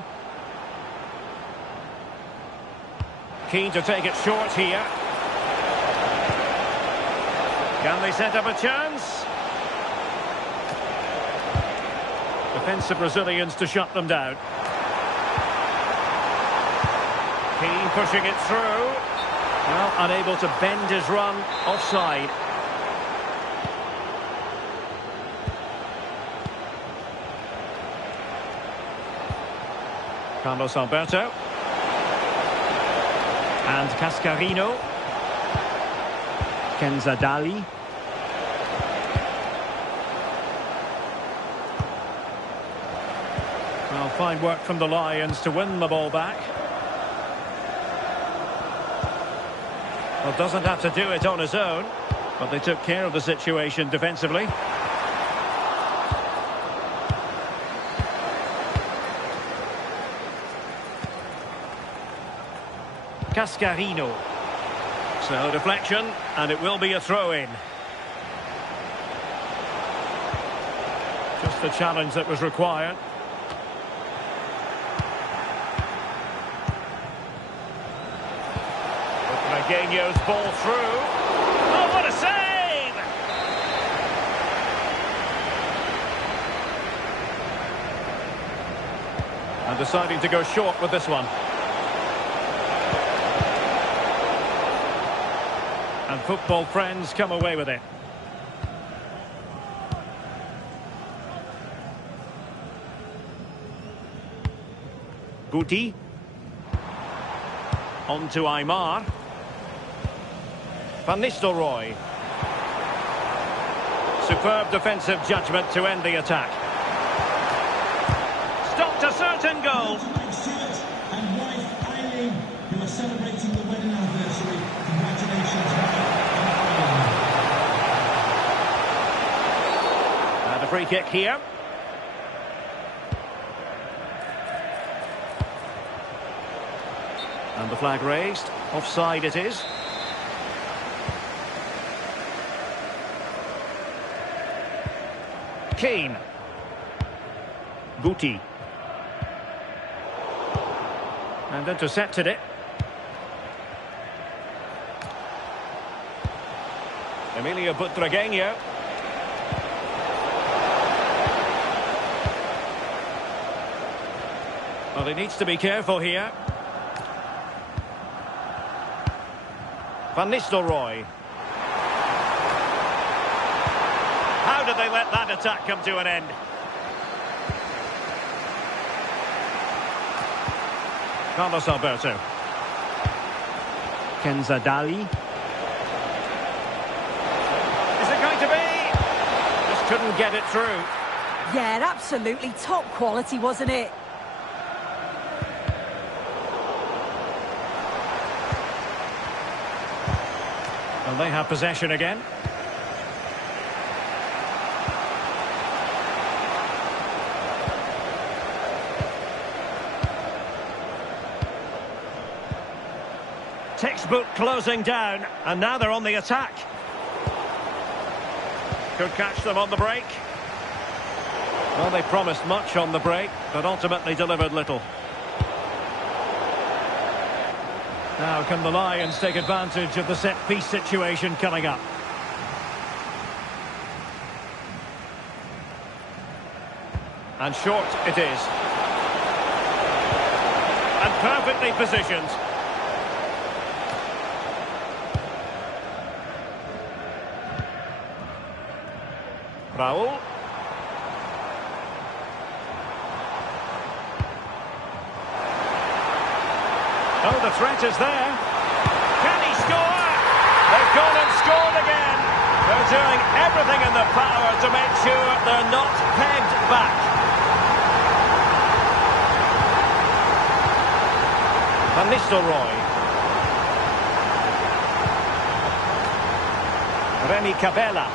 Keen to take it short here. Can they set up a chance? Defensive Brazilians to shut them down. Keane pushing it through. Well, unable to bend his run, offside. Carlos Alberto. And Cascarino. Kenzadali. Well, fine work from the Lions to win the ball back. Well, doesn't have to do it on his own, but they took care of the situation defensively. Cascarino. So deflection, and it will be a throw-in. Just the challenge that was required. Regueño's ball through. Oh, what a save! And deciding to go short with this one. And football friends come away with it. Guti. On to Aymar. Van Nistelrooy. Superb defensive judgment to end the attack. Stopped a certain goal. And wife Eileen, who are celebrating the wedding anniversary. Congratulations, And a free kick here. And And the flag raised. Offside it is. Kane. Guti. And intercepted it. Emilio Butragueño. Well, he needs to be careful here. Van Nistelrooy. How did they let that attack come to an end? Carlos Alberto. Kenzadali. Is it going to be? Just couldn't get it through. Yeah, absolutely top quality, wasn't it? And they have possession again. Textbook closing down, and now they're on the attack. Could catch them on the break. Well, they promised much on the break, but ultimately delivered little. Now can the Lions take advantage of the set-piece situation coming up? And short it is. And perfectly positioned. Raul. Oh, the threat is there. Can he score? They've gone and scored again. They're doing everything in their power to make sure they're not pegged back. Van Nistelrooy. Remy Cabella.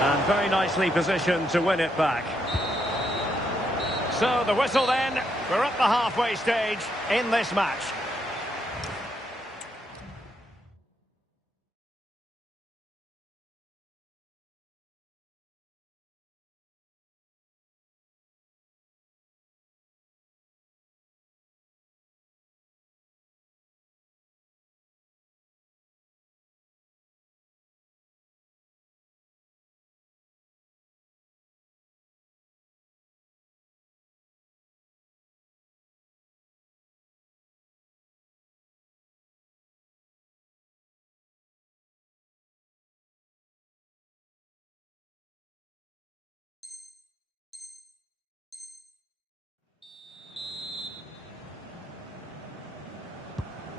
And very nicely positioned to win it back. So the whistle then, we're at the halfway stage in this match.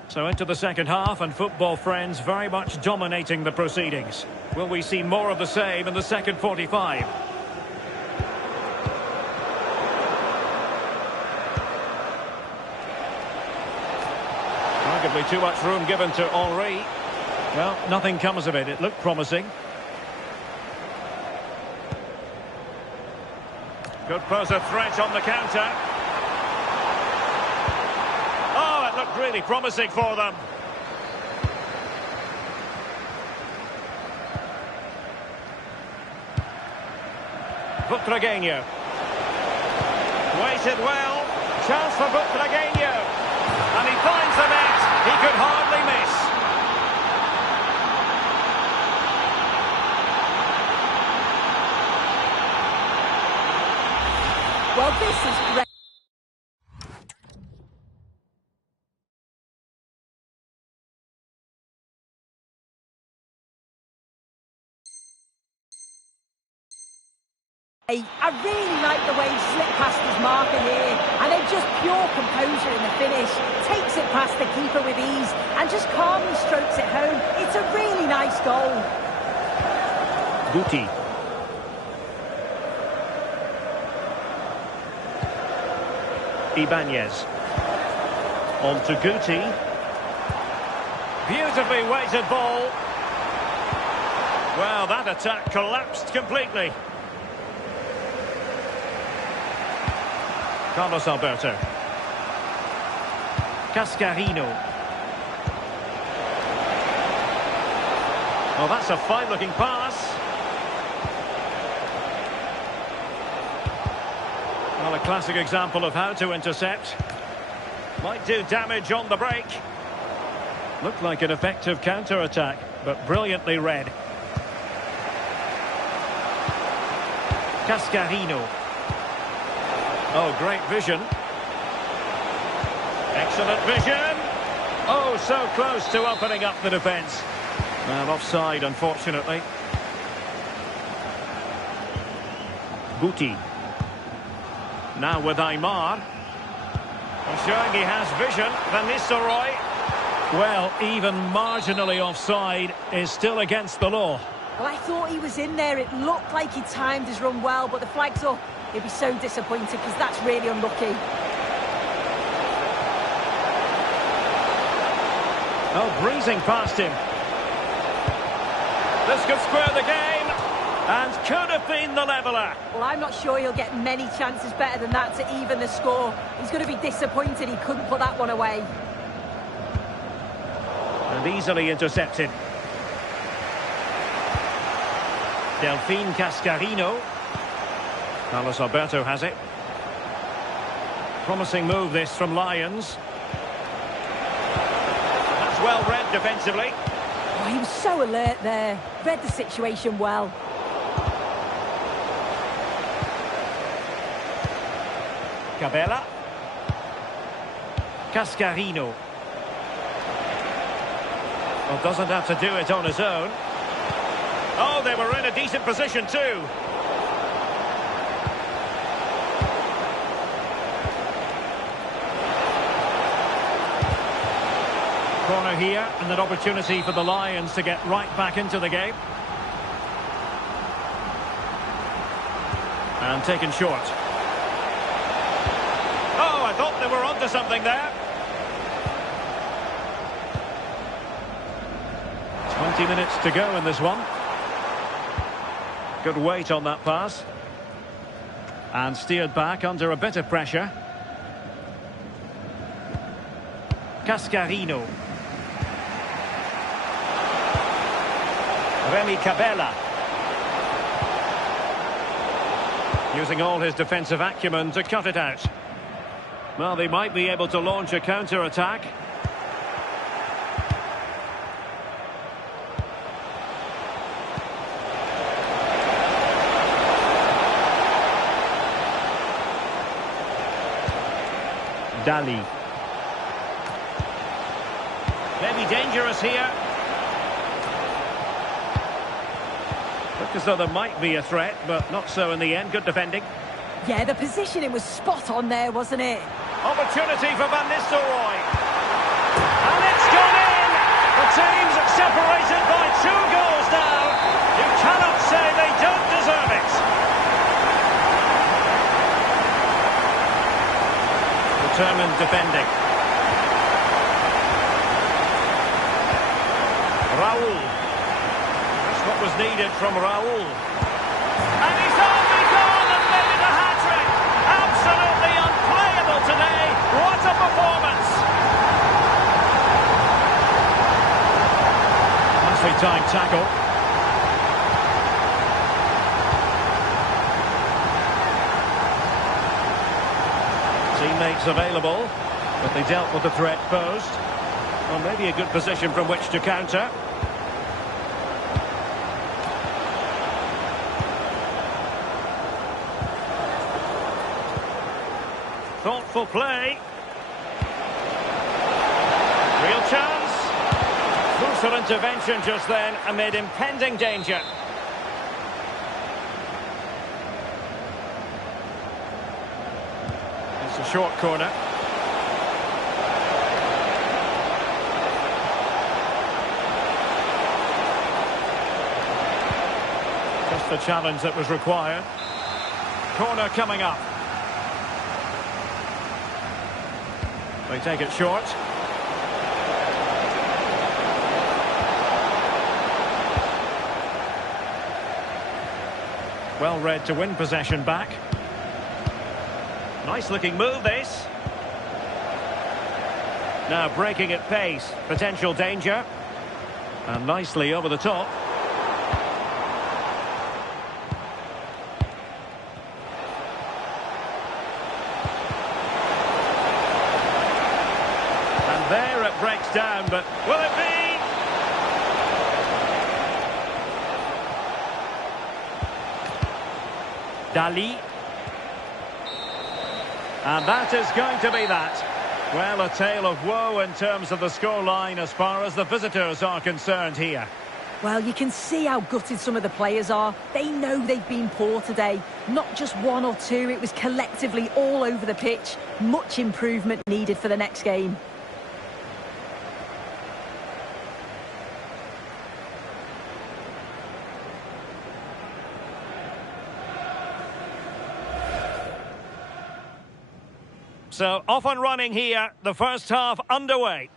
So into the second half, and football friends very much dominating the proceedings. Will we see more of the same in the second 45? Arguably too much room given to Henry. Well, nothing comes of it. It looked promising. Could pose a threat on the counter. Looked really promising for them. Butragueño. Waited well. Chance for Butragueño. And he finds the net. He could hardly miss. Well, this is great. I really like the way he slipped past his marker here, and then just pure composure in the finish. Takes it past the keeper with ease and just calmly strokes it home. It's a really nice goal. Guti. Ibanez. On to Guti. Beautifully weighted ball. Well, that attack collapsed completely. Carlos Alberto. Cascarino. Oh, that's a fine-looking pass. Well, a classic example of how to intercept. Might do damage on the break. Looked like an effective counter-attack, but brilliantly read. Cascarino. Oh, great vision. Excellent vision. Oh, so close to opening up the defence. Well, offside, unfortunately. Guti. Now with Aymar. And showing he has vision. Van Nistelrooy. Well, even marginally offside is still against the law. Well, I thought he was in there. It looked like he timed his run well, but the flag's up. He'll be so disappointed because that's really unlucky. Oh, breezing past him. This could square the game, and could have been the leveller. Well, I'm not sure he'll get many chances better than that to even the score. He's going to be disappointed he couldn't put that one away. And easily intercepted. Delphine Cascarino. Carlos Alberto has it. Promising move this from Lions. That's well read defensively. Oh, he was so alert there. Read the situation well. Cabela. Cascarino. Well, doesn't have to do it on his own. Oh, they were in a decent position too. Corner here, and an opportunity for the Lions to get right back into the game. And taken short. Oh, I thought they were onto something there. 20 minutes to go in this one. Good weight on that pass. And steered back under a bit of pressure. Cascarino. Remy Cabela. Using all his defensive acumen to cut it out. Well, they might be able to launch a counter-attack. Dali. Maybe dangerous here. Looked as though there might be a threat, but not so in the end. Good defending. Yeah, the positioning was spot on there, wasn't it? Opportunity for Van Nistelrooy. And it's gone in! The team's separated by 2 goals now. You cannot say they don't deserve it. Determined defending. Raul. That's what was needed from Raul. And he's on and made it a hat-trick. Absolutely unplayable today. What a performance. Nicely timed tackle. Teammates available, but they dealt with the threat posed. Well, maybe a good position from which to counter. Thoughtful play. Real chance. Crucial intervention just then amid impending danger. It's a short corner. Just the challenge that was required. Corner coming up. They take it short. Well read to win possession back. Nice looking move, this. Now breaking at pace. Potential danger. And nicely over the top. And there it breaks down, but will it be? Dali. And that is going to be that. Well, a tale of woe in terms of the scoreline as far as the visitors are concerned here. Well, you can see how gutted some of the players are. They know they've been poor today. Not just one or two, it was collectively all over the pitch. Much improvement needed for the next game. So, off and running here, the first half underway.